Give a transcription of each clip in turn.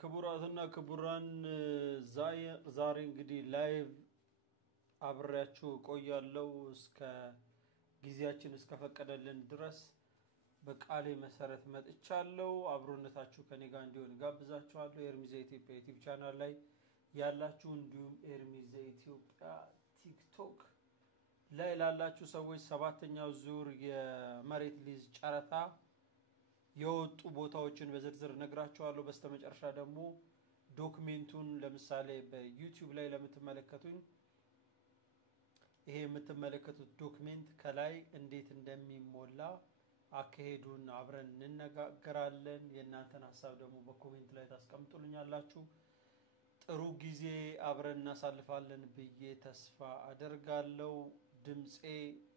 ክቡራትና ክቡራን ዛሬ እንግዲህ ላይቭ አብሬያችሁ ቆያለሁ እስከ ጊዜያችን እስከፈቀደልን ድረስ በቃሌ መሰረት መጥቻለሁ። አብሮነታችሁ ከኔ ጋር እንዲሆን ጋብዛችኋለሁ። ኤርሚዝ ኢትዮጵያ ዩቲዩብ ቻናል ላይ ያላችሁ እንዲሁም ኤርሚዝ ኢትዮጵያ ቲክቶክ ላይ ላላችሁ ሰዎች ሰባተኛው ዙር የመሬት ሊዝ ጨረታ የወጡ ቦታዎችን በዝርዝር ነግራችኋለሁ። በስተመጨረሻ ደግሞ ዶክመንቱን ለምሳሌ በዩቲዩብ ላይ ለምትመለከቱኝ ይሄ የምትመለከቱት ዶክመንት ከላይ እንዴት እንደሚሞላ አካሄዱን አብረን እንነጋገራለን። የእናንተን ሐሳብ ደግሞ በኮሜንት ላይ ታስቀምጡልኛላችሁ። ጥሩ ጊዜ አብረን እናሳልፋለን ብዬ ተስፋ አደርጋለሁ። ድምጼ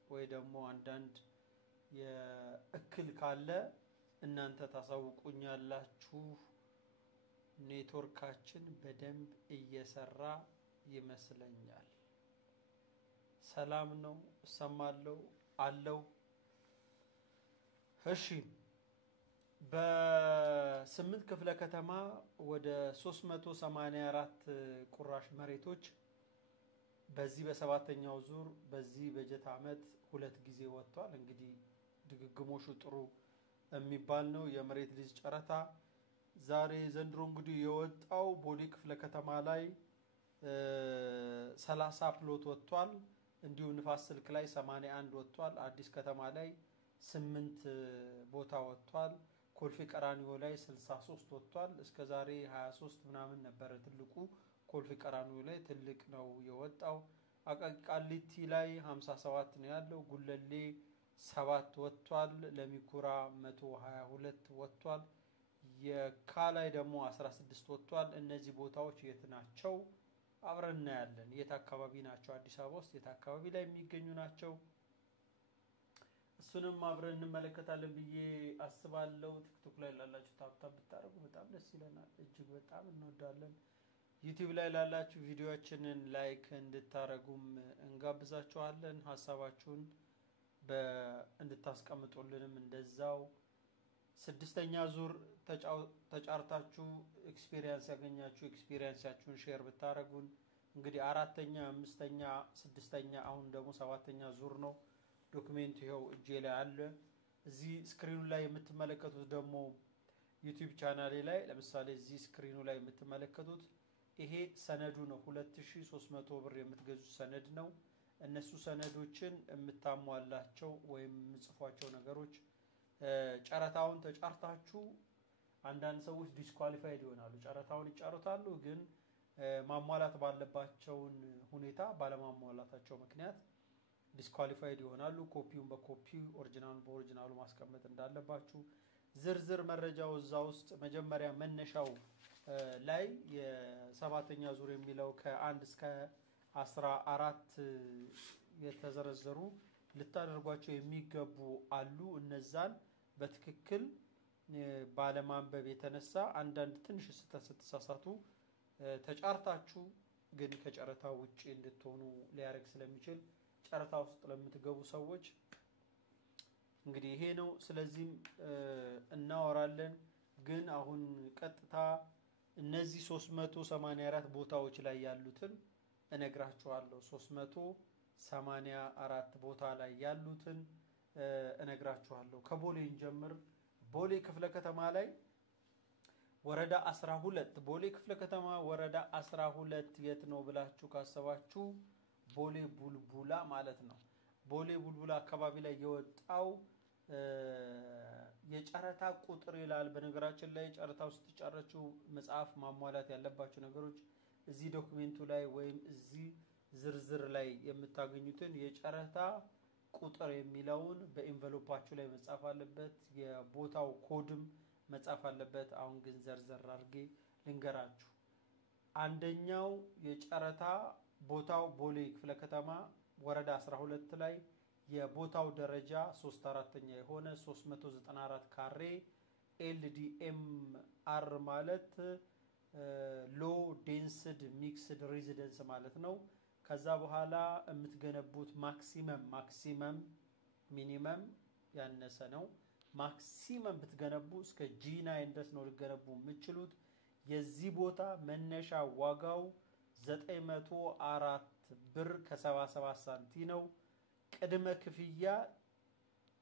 ወይ ደግሞ አንዳንድ የእክል ካለ እናንተ ታሳውቁኛላችሁ። ኔትወርካችን በደንብ እየሰራ ይመስለኛል። ሰላም ነው እሰማለሁ አለው። እሺ በ8 ክፍለ ከተማ ወደ 384 ቁራሽ መሬቶች በዚህ በሰባተኛው ዙር በዚህ በጀት ዓመት ሁለት ጊዜ ወጥቷል። እንግዲህ ድግግሞሹ ጥሩ የሚባል ነው። የመሬት ሊዝ ጨረታ ዛሬ ዘንድሮ እንግዲህ የወጣው ቦሌ ክፍለ ከተማ ላይ 30 ፕሎት ወጥቷል። እንዲሁ ንፋስ ስልክ ላይ 81 ወጥቷል። አዲስ ከተማ ላይ 8 ቦታ ወጥቷል። ኮልፌ ቀራኒዮ ላይ 63 ወጥቷል። እስከ ዛሬ 23 ምናምን ነበር ትልቁ ኮልፌ ቀራኒዮ ላይ ትልቅ ነው የወጣው። አቃቂ ቃሊቲ ላይ 57 ነው ያለው። ጉለሌ 7 ወጥቷል። ለሚኩራ 122 ወጥቷል። የካላይ ደግሞ 16 ወጥቷል። እነዚህ ቦታዎች የት ናቸው? አብረን እናያለን። የት አካባቢ ናቸው? አዲስ አበባ ውስጥ የት አካባቢ ላይ የሚገኙ ናቸው? እሱንም አብረን እንመለከታለን ብዬ አስባለሁ። ቲክቶክ ላይ ላላችሁ ታፕታፕ ብታደርጉ በጣም ደስ ይለናል። እጅግ በጣም እንወዳለን። ዩቲዩብ ላይ ላላችሁ ቪዲዮአችንን ላይክ እንድታረጉም እንጋብዛችኋለን። ሐሳባችሁን እንድታስቀምጡልንም እንደዛው። ስድስተኛ ዙር ተጫርታችሁ ኤክስፒሪየንስ ያገኛችሁ ኤክስፒሪየንሳችሁን ሼር ብታረጉን እንግዲህ አራተኛ፣ አምስተኛ፣ ስድስተኛ አሁን ደግሞ ሰባተኛ ዙር ነው። ዶክመንቱ ይኸው እጄ ላይ አለ። እዚህ ስክሪኑ ላይ የምትመለከቱት ደግሞ ዩቲዩብ ቻናሌ ላይ ለምሳሌ እዚህ ስክሪኑ ላይ የምትመለከቱት ይሄ ሰነዱ ነው። 2300 ብር የምትገዙት ሰነድ ነው። እነሱ ሰነዶችን የምታሟላቸው ወይም የምጽፏቸው ነገሮች ጨረታውን ተጫርታችሁ አንዳንድ ሰዎች ዲስኳሊፋይድ ይሆናሉ። ጨረታውን ይጫሩታሉ ግን ማሟላት ባለባቸውን ሁኔታ ባለማሟላታቸው ምክንያት ዲስኳሊፋይድ ይሆናሉ። ኮፒውን በኮፒው ኦሪጂናሉን በኦሪጂናሉ ማስቀመጥ እንዳለባችሁ ዝርዝር መረጃው እዛ ውስጥ መጀመሪያ መነሻው ላይ የሰባተኛ ዙር የሚለው ከ1 እስከ 14 የተዘረዘሩ ልታደርጓቸው የሚገቡ አሉ። እነዛን በትክክል ባለማንበብ የተነሳ አንዳንድ ትንሽ ስትሳሳቱ ተጫርታችሁ ግን ከጨረታው ውጪ እንድትሆኑ ሊያረግ ስለሚችል ጨረታ ውስጥ ለምትገቡ ሰዎች እንግዲህ ይሄ ነው። ስለዚህ እናወራለን። ግን አሁን ቀጥታ እነዚህ 384 ቦታዎች ላይ ያሉትን እነግራችኋለሁ። 384 ቦታ ላይ ያሉትን እነግራችኋለሁ። ከቦሌ እንጀምር። ቦሌ ክፍለ ከተማ ላይ ወረዳ 12 ቦሌ ክፍለ ከተማ ወረዳ 12 የት ነው ብላችሁ ካሰባችሁ ቦሌ ቡልቡላ ማለት ነው። ቦሌ ቡልቡላ አካባቢ ላይ የወጣው የጨረታ ቁጥር ይላል። በነገራችን ላይ ጨረታ ውስጥ ተጫራችሁ መጽሐፍ ማሟላት ያለባችሁ ነገሮች እዚህ ዶክመንቱ ላይ ወይም እዚህ ዝርዝር ላይ የምታገኙትን የጨረታ ቁጥር የሚለውን በኤንቨሎፓችሁ ላይ መጻፍ አለበት። የቦታው ኮድም መጻፍ አለበት። አሁን ግን ዘርዘር አድርጌ ልንገራችሁ። አንደኛው የጨረታ ቦታው ቦሌ ክፍለ ከተማ ወረዳ 12 ላይ የቦታው ደረጃ 3/4ኛ የሆነ 394 ካሬ LDMR ማለት ሎ ዴንስድ ሚክስድ ሬዚደንስ ማለት ነው። ከዛ በኋላ የምትገነቡት ማክሲመም ሚኒመም ያነሰ ነው። ማክሲመም ብትገነቡ እስከ G9 ድረስ ነው ልትገነቡ የምትችሉት። የዚህ ቦታ መነሻ ዋጋው 904 ብር ከ77 ሳንቲ ነው። ቅድመ ክፍያ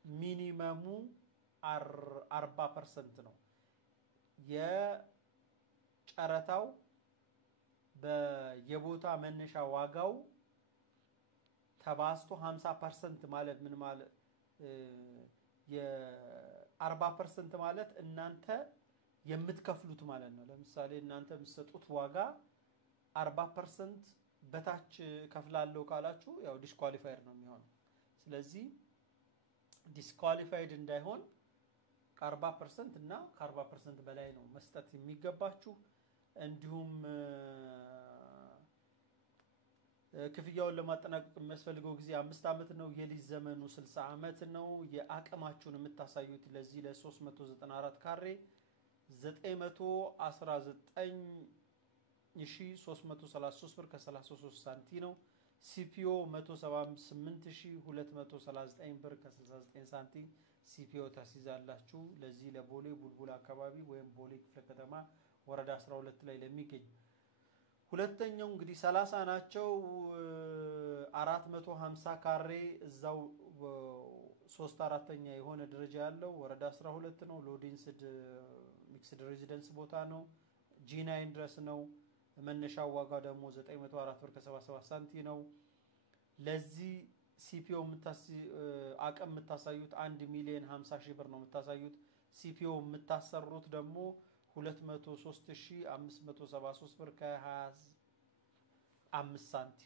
ሚኒመሙ 40% ነው። የጨረታው የቦታ መነሻ ዋጋው ተባዝቶ 50% ማለት ምን ማለት የ40% ማለት እናንተ የምትከፍሉት ማለት ነው። ለምሳሌ እናንተ የምትሰጡት ዋጋ 40% በታች ከፍላለሁ ካላችሁ ያው ዲስኳሊፋይድ ነው የሚሆነው። ስለዚህ ዲስኳሊፋይድ እንዳይሆን ከ40% እና ከ40% በላይ ነው መስጠት የሚገባችሁ። እንዲሁም ክፍያውን ለማጠናቀቅ የሚያስፈልገው ጊዜ 5 ዓመት ነው። የሊዝ ዘመኑ 60 ዓመት ነው። የአቅማችሁን የምታሳዩት ለዚህ ለ394 ካሬ 919333 ብር ከ33 ሳንቲ ነው። ሲፒኦ 178239 ብር ከ69 ሳንቲ ሲፒኦ ታስይዛላችሁ። ለዚህ ለቦሌ ቡልቡላ አካባቢ ወይም ቦሌ ክፍለ ከተማ ወረዳ 12 ላይ ለሚገኝ ሁለተኛው እንግዲህ 30 ናቸው። 450 ካሬ እዛው 3/4 የሆነ ደረጃ ያለው ወረዳ 12 ነው። ሎዲንስድ ሚክስድ ሬዚደንስ ቦታ ነው። G9 ድረስ ነው። መነሻው ዋጋ ደግሞ 904 ብር ከ77 ሳንቲ ነው። ለዚህ ሲፒኦ አቅም የምታሳዩት 1,50,000 ብር ነው የምታሳዩት። ሲፒኦ የምታሰሩት ደግሞ 203,573 ብር ከ25 ሳንቲ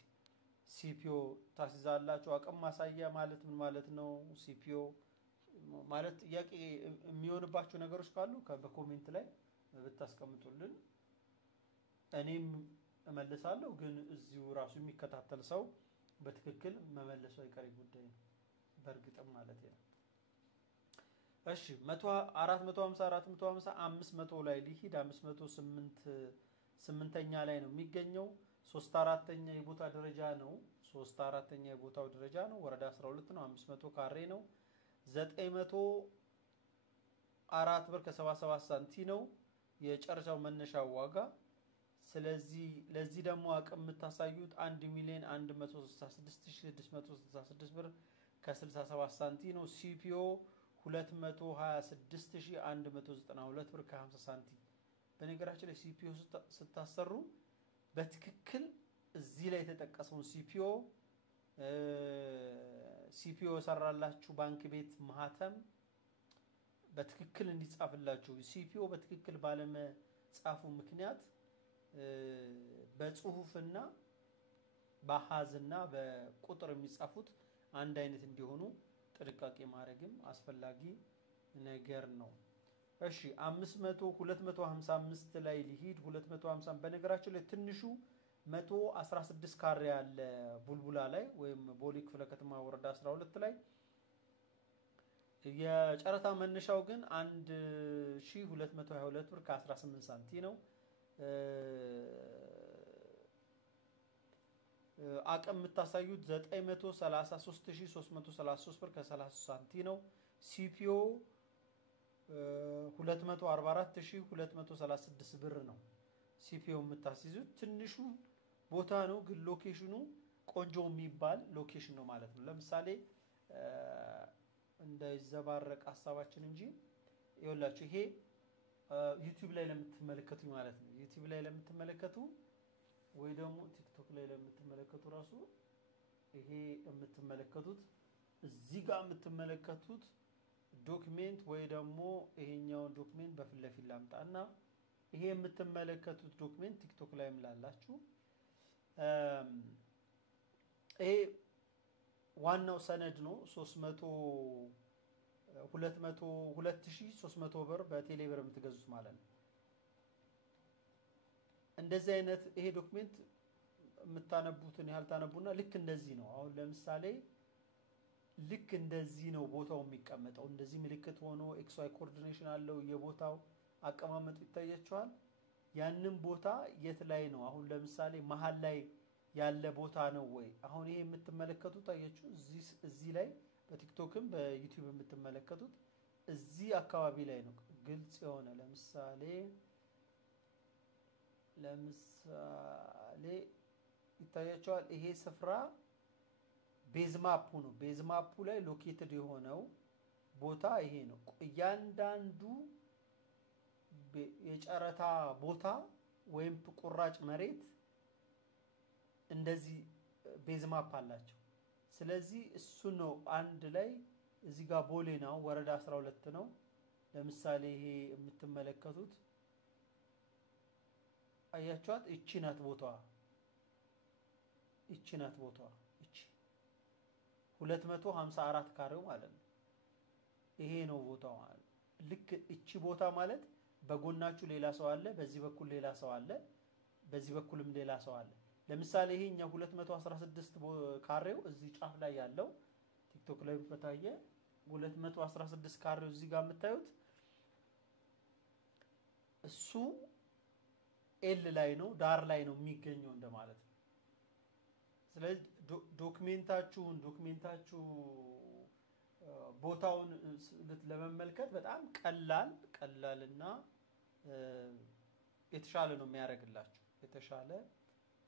ሲፒኦ ታስይዛላችሁ። አቅም ማሳያ ማለት ምን ማለት ነው? ሲፒኦ ማለት ጥያቄ የሚሆንባችሁ ነገሮች ካሉ በኮሜንት ላይ ብታስቀምጡልን እኔም እመልሳለሁ። ግን እዚሁ ራሱ የሚከታተል ሰው በትክክል መመለሱ አይቀሬ ጉዳይ ነው በእርግጥም ማለት ነው። እሺ 450 450 500 ላይ ሊሂድ 508ኛ ላይ ነው የሚገኘው። 3/4 የቦታ ደረጃ ነው። 3/4 የቦታው ደረጃ ነው። ወረዳ 12 ነው። 500 ካሬ ነው። 904 ብር ከ77 ሳንቲ ነው የጨረታው መነሻ ዋጋ። ስለዚህ ለዚህ ደግሞ አቅም የምታሳዩት 1,166,666 ብር ከ67 ሳንቲ ነው። ሲፒኦ 226,192 ብር ከ50 ሳንቲ። በነገራችን ላይ ሲፒኦ ስታሰሩ በትክክል እዚህ ላይ የተጠቀሰውን ሲፒኦ ሰራላችሁ ባንክ ቤት ማህተም በትክክል እንዲጻፍላችሁ። ሲፒኦ በትክክል ባለመጻፉ ምክንያት በጽሁፍና በአሃዝና በቁጥር የሚጻፉት አንድ አይነት እንዲሆኑ ጥንቃቄ ማድረግም አስፈላጊ ነገር ነው። እሺ 500 255 ላይ ሊሂድ 250 በነገራችን ላይ ትንሹ 116 ካሬ ያለ ቡልቡላ ላይ ወይም ቦሌ ክፍለ ከተማ ወረዳ 12 ላይ የጨረታ መነሻው ግን 1222 ብር ከ18 ሳንቲ ነው። አቅም የምታሳዩት 933,333 ብር ከ30 ሳንቲ ነው። ሲፒኦ 244,236 ብር ነው። ሲፒኦ የምታስይዙት ትንሹ ቦታ ነው፣ ግን ሎኬሽኑ ቆንጆ የሚባል ሎኬሽን ነው ማለት ነው። ለምሳሌ እንዳይዘባረቅ ሐሳባችን እንጂ ይኸውላችሁ ይሄ ዩቲዩብ ላይ ለምትመለከቱ ማለት ነው። ዩቲዩብ ላይ ለምትመለከቱ ወይ ደግሞ ቲክቶክ ላይ ለምትመለከቱ ራሱ ይሄ የምትመለከቱት እዚህ ጋር የምትመለከቱት ዶክመንት ወይ ደግሞ ይሄኛውን ዶክመንት በፊት ለፊት ላምጣና ይሄ የምትመለከቱት ዶክመንት ቲክቶክ ላይም ላላችሁ ይሄ ዋናው ሰነድ ነው። 2300 ብር በቴሌ ብር የምትገዙት ማለት ነው። እንደዚህ አይነት ይሄ ዶክመንት የምታነቡትን ያህል ታነቡና ልክ እንደዚህ ነው። አሁን ለምሳሌ ልክ እንደዚህ ነው ቦታው የሚቀመጠው። እንደዚህ ምልክት ሆኖ ኤክስ ዋይ ኮኦርዲኔሽን አለው። የቦታው አቀማመጡ ይታያችኋል። ያንን ቦታ የት ላይ ነው? አሁን ለምሳሌ መሃል ላይ ያለ ቦታ ነው ወይ? አሁን ይሄ የምትመለከቱት አያችሁ እዚህ ላይ በቲክቶክም በዩቲዩብ የምትመለከቱት እዚህ አካባቢ ላይ ነው። ግልጽ የሆነ ለምሳሌ ለምሳሌ ይታያቸዋል ይሄ ስፍራ ቤዝ ማፑ ነው ቤዝ ማፑ ላይ ሎኬትድ የሆነው ቦታ ይሄ ነው እያንዳንዱ የጨረታ ቦታ ወይም ቁራጭ መሬት እንደዚህ ቤዝ ማፕ አላቸው ስለዚህ እሱ ነው አንድ ላይ እዚህ ጋር ቦሌ ነው ወረዳ 12 ነው ለምሳሌ ይሄ የምትመለከቱት አያችኋት እቺ ናት ቦታዋ እቺ 254 ካሬው ማለት ነው ይሄ ነው ቦታው ማለት ልክ እቺ ቦታ ማለት በጎናቹ ሌላ ሰው አለ በዚህ በኩል ሌላ ሰው አለ በዚህ በኩልም ሌላ ሰው አለ ለምሳሌ ይሄኛ 216 ካሬው እዚህ ጫፍ ላይ ያለው ቲክቶክ ላይ በታየ 216 ካሬው እዚህ ጋር የምታዩት እሱ ኤል ላይ ነው ዳር ላይ ነው የሚገኘው እንደማለት ነው ስለዚህ ዶክመንታችሁ ቦታውን ለመመልከት በጣም ቀላልና የተሻለ ነው የሚያደርግላችሁ የተሻለ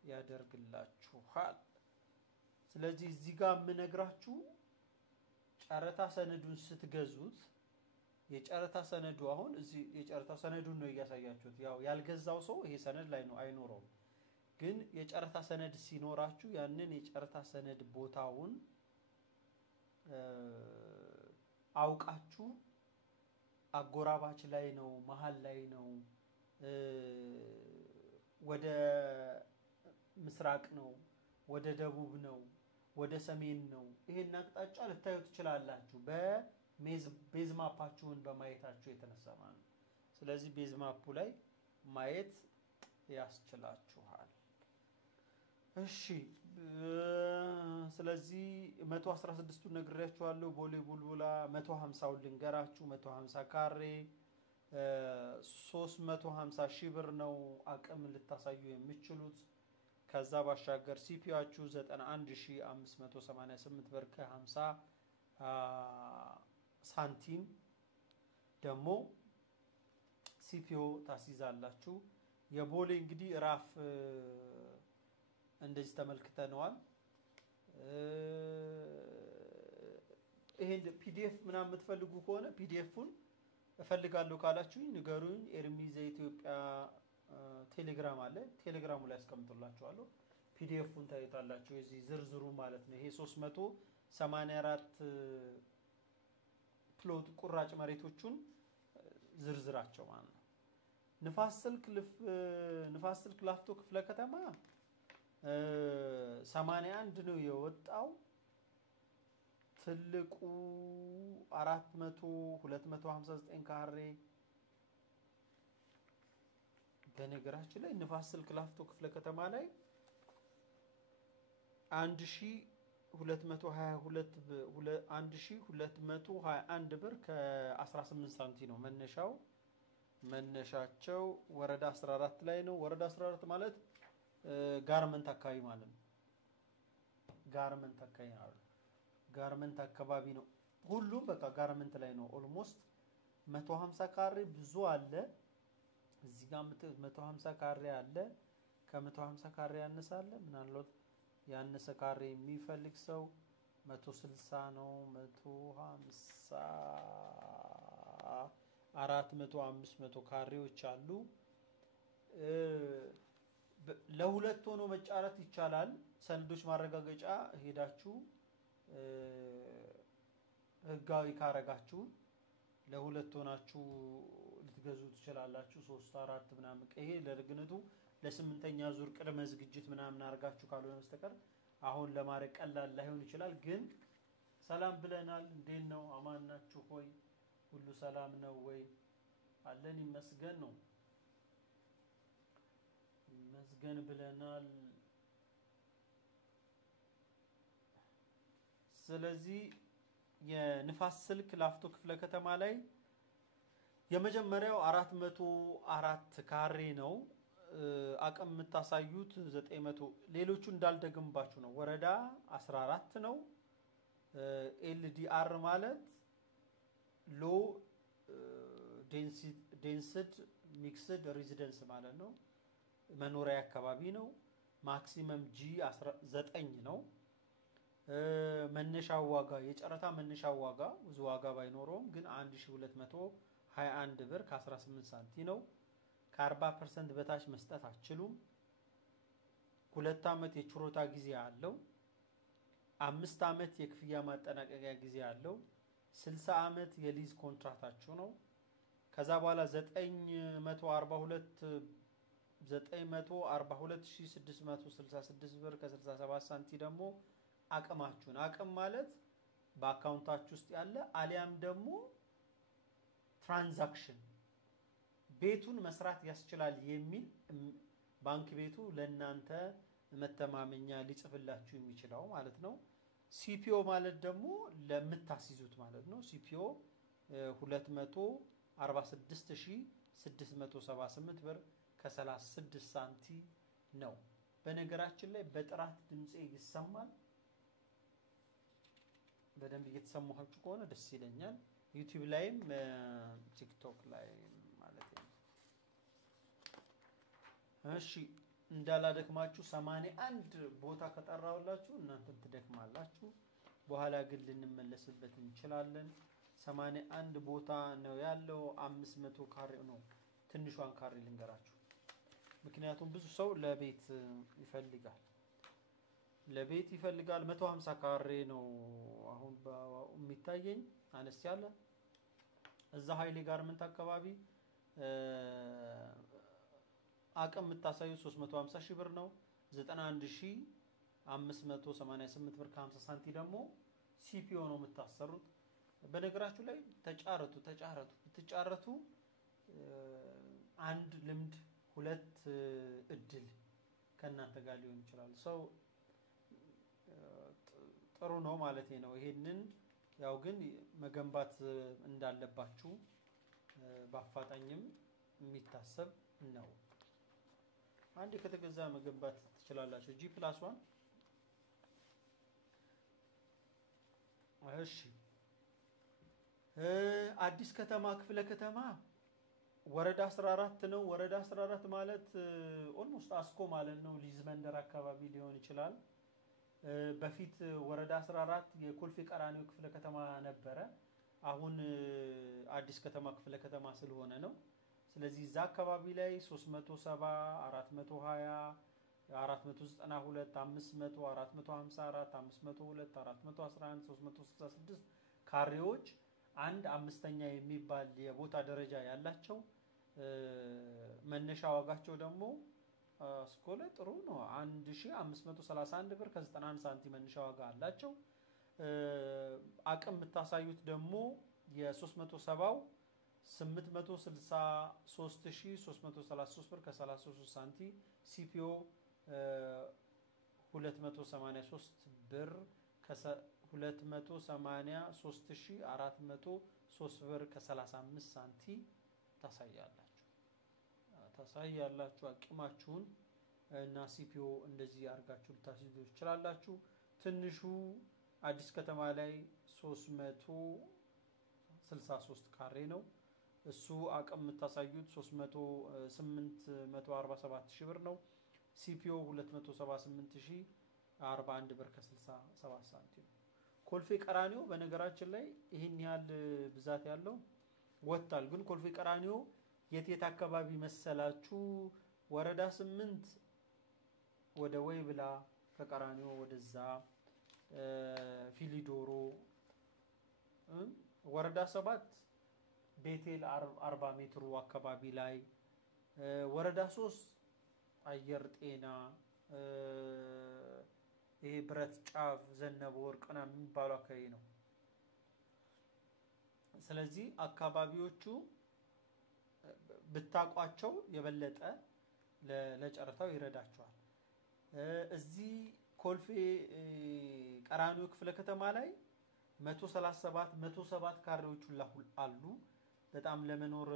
ያደርግላችኋል ስለዚህ እዚህ ጋር ምነግራችሁ ጨረታ ሰነዱን ስትገዙት የጨረታ ሰነዱ አሁን እዚህ የጨረታ ሰነዱን ነው ያሳያችሁት ያው ያልገዛው ሰው ይሄ ሰነድ ላይ ነው አይኖረው ግን የጨረታ ሰነድ ሲኖራችሁ ያንን የጨረታ ሰነድ ቦታውን አውቃችሁ አጎራባች ላይ ነው መሃል ላይ ነው ወደ ምስራቅ ነው ወደ ደቡብ ነው ወደ ሰሜን ነው ይሄን አቅጣጫ ልታዩት ይችላልላችሁ በቤዝ ማፓችሁን በማየታችሁ የተነሳ ማለት ስለዚህ ቤዝ ማፑ ላይ ማየት ያስችላችኋል እሺ ስለዚህ 116ቱን ነግሬያችኋለሁ ቦሌ ቡልቡላ 150ው ልንገራችሁ 150 ካሬ 350 ሺህ ብር ነው አቅም ልታሳዩ የምትችሉት ከዛ ባሻገር ሲፒዩአችሁ 91588 ብር ከ50 ሳንቲም ደሞ ሲፒዩ ታሲዛላችሁ የቦሌ እንግዲህ ራፍ እንደዚህ ተመልክተናል ይሄን ፒዲኤፍ ምናምን የምትፈልጉ ከሆነ ፒዲኤፉን እፈልጋለሁ ካላችሁ ንገሩኝ ኤርሚዝ ኢትዮጵያ ቴሌግራም አለ ቴሌግራሙ ላይ አስቀምጥላችኋለሁ ፒዲኤፉን ታይታላችሁ እዚህ ዝርዝሩ ማለት ነው ይሄ 384 ፕሎት ቁራጭ መሬቶቹን ዝርዝራቸው ማለት ነው ንፋስ ስልክ ላፍቶ ክፍለ ከተማ 81 ነው የወጣው ትልቁ 259 ካሬ በነገራችን ላይ ንፋስ ስልክ ላፍቶ ክፍለ ከተማ ላይ 1221 ብር ከ18 ሳንቲም ነው መነሻቸው ወረዳ 14 ላይ ነው ወረዳ 14 ማለት ጋርመንት አካባቢ ማለት ነው ጋርመንት አካባቢ ነው ሁሉም በቃ ጋርመንት ላይ ነው ኦልሞስት 150 ካሬ ብዙ አለ እዚህ ጋር 150 ካሬ አለ ከ150 ካሬ ያነሳለ ምናልባት ያነሰ ካሬ የሚፈልግ ሰው 160 ነው 150 400 500 ካሬዎች አሉ ለሁለት ሆኖ መጫረት ይቻላል ሰንዶች ማረጋገጫ ሄዳችሁ ህጋዊ ካረጋችሁ ለሁለት ሆናችሁ ልትገዙ ትችላላችሁ 3 4 ምናምን ይሄ ለርግነቱ ለስምንተኛ ዙር ቅድመ ዝግጅት ምናምን አርጋችሁ ካልሆነ በስተቀር አሁን ለማረቅ ቀላል ላይሆን ይችላል ግን ሰላም ብለናል እንዴት ነው አማን ናችሁ ሆይ ሁሉ ሰላም ነው ወይ አለን ይመስገን ነው መስገን ብለናል ስለዚህ የንፋስ ስልክ ላፍቶ ክፍለ ከተማ ላይ የመጀመሪያው 404 ካሬ ነው አቅም የምታሳዩት 900 ሌሎቹ እንዳልደግምባችሁ ነው ወረዳ 14 ነው ኤልዲአር ማለት ሎ ዴንስድ ሚክስድ ሬዚደንስ ማለት ነው መኖሪያ አካባቢ ነው። ማክሲመም G 9 ነው። መነሻው ዋጋ የጨረታ መነሻው ዋጋ ብዙ ዋጋ ባይኖረውም ግን 1221 ብር ከ18 ሳንቲም ነው። ከ40% በታች መስጠት አትችሉም። 2 አመት የችሮታ ጊዜ አለው። 5 አመት የክፍያ ማጠናቀቂያ ጊዜ አለው። 60 አመት የሊዝ ኮንትራክታችሁ ነው። ከዛ በኋላ 942666 ብር ከ67 ሳንቲም ደግሞ አቅማችሁን አቅም ማለት በአካውንታችሁ ውስጥ ያለ አሊያም ደግሞ ትራንዛክሽን ቤቱን መስራት ያስችላል የሚል ባንክ ቤቱ ለእናንተ መተማመኛ ሊጽፍላችሁ የሚችለው ማለት ነው። ሲፒኦ ማለት ደግሞ ለምታስይዙት ማለት ነው። ሲፒኦ 246678 ብር ከ36 ሳንቲም ነው። በነገራችን ላይ በጥራት ድምጼ ይሰማል። በደንብ እየተሰማችሁ ከሆነ ደስ ይለኛል። ዩቲዩብ ላይም ቲክቶክ ላይ ማለት ነው። እሺ እንዳላደክማችሁ 81 ቦታ ከጠራውላችሁ እናንተ ትደክማላችሁ። በኋላ ግን ልንመለስበት እንችላለን። 81 ቦታ ነው ያለው። 500 ካሬ ነው። ትንሿን ካሬ ልንገራችሁ። ምክንያቱም ብዙ ሰው ለቤት ይፈልጋል። 150 ካሬ ነው አሁን የሚታየኝ አነስ ያለ እዛ ኃይሌ ጋርመንት አካባቢ አቅም የምታሳዩ 350 ሺህ ብር ነው። 91588 ብር ከ50 ሳንቲም ደግሞ ሲፒኦ ነው የምታሰሩት። በነገራችሁ ላይ ተጫረቱ አንድ ልምድ ሁለት እድል ከናንተ ጋር ሊሆን ይችላል። ሰው ጥሩ ነው ማለት ነው። ይሄንን ያው ግን መገንባት እንዳለባችሁ በአፋጣኝም የሚታሰብ ነው። አንድ ከተገዛ መገንባት ትችላላችሁ። G+1 እሺ አዲስ ከተማ ክፍለ ከተማ ወረዳ 14 ነው። ወረዳ 14 ማለት ኦልሞስት አስኮ ማለት ነው። ሊዝ መንደር አካባቢ ሊሆን ይችላል። በፊት ወረዳ 14 የኮልፌ ቀራኒዮ ክፍለ ከተማ ነበረ። አሁን አዲስ ከተማ ክፍለ ከተማ ስለሆነ ነው። ስለዚህ እዛ አካባቢ ላይ 370 420 492 500 454 502 411 366 ካሬዎች አንድ አምስተኛ የሚባል የቦታ ደረጃ ያላቸው መነሻ ዋጋቸው ደግሞ ስኮለ ጥሩ ነው። 1531 ብር ከ91 ሳንቲም መነሻ ዋጋ አላቸው። አቅም የምታሳዩት ደግሞ የ370ው 863333 ብር ከ33 ሳንቲም ሲፒኦ 283 ብር ከ283403 ብር ከ35 ሳንቲም ታሳያላችሁ። አቅማችሁን እና ሲፒኦ እንደዚህ አድርጋችሁ ልታስይዙ ትችላላችሁ። ትንሹ አዲስ ከተማ ላይ 363 ካሬ ነው። እሱ አቅም የምታሳዩት 847 ሺህ ብር ነው። ሲፒኦ 278041 ብር ከ67 ሳንቲም። ኮልፌ ቀራኒዮ በነገራችን ላይ ይሄን ያህል ብዛት ያለው ወጣል። ግን ኮልፌ ቀራኒዮ የት አካባቢ መሰላችሁ? ወረዳ 8 ወደ ወይብላ ከቀራኒዮ ወደዛ ፊሊዶሮ፣ ወረዳ 7 ቤቴል 40 ሜትሩ አካባቢ ላይ፣ ወረዳ 3 አየር ጤና ይሄ ብረት ጫፍ ዘነበ ወርቅና የሚባለው አካባቢ ነው። ስለዚህ አካባቢዎቹ ብታቋቸው የበለጠ ለጨረታው ይረዳቸዋል። እዚህ ኮልፌ ቀራኒዮ ክፍለ ከተማ ላይ 107 ካሬዎች አሉ። በጣም ለመኖር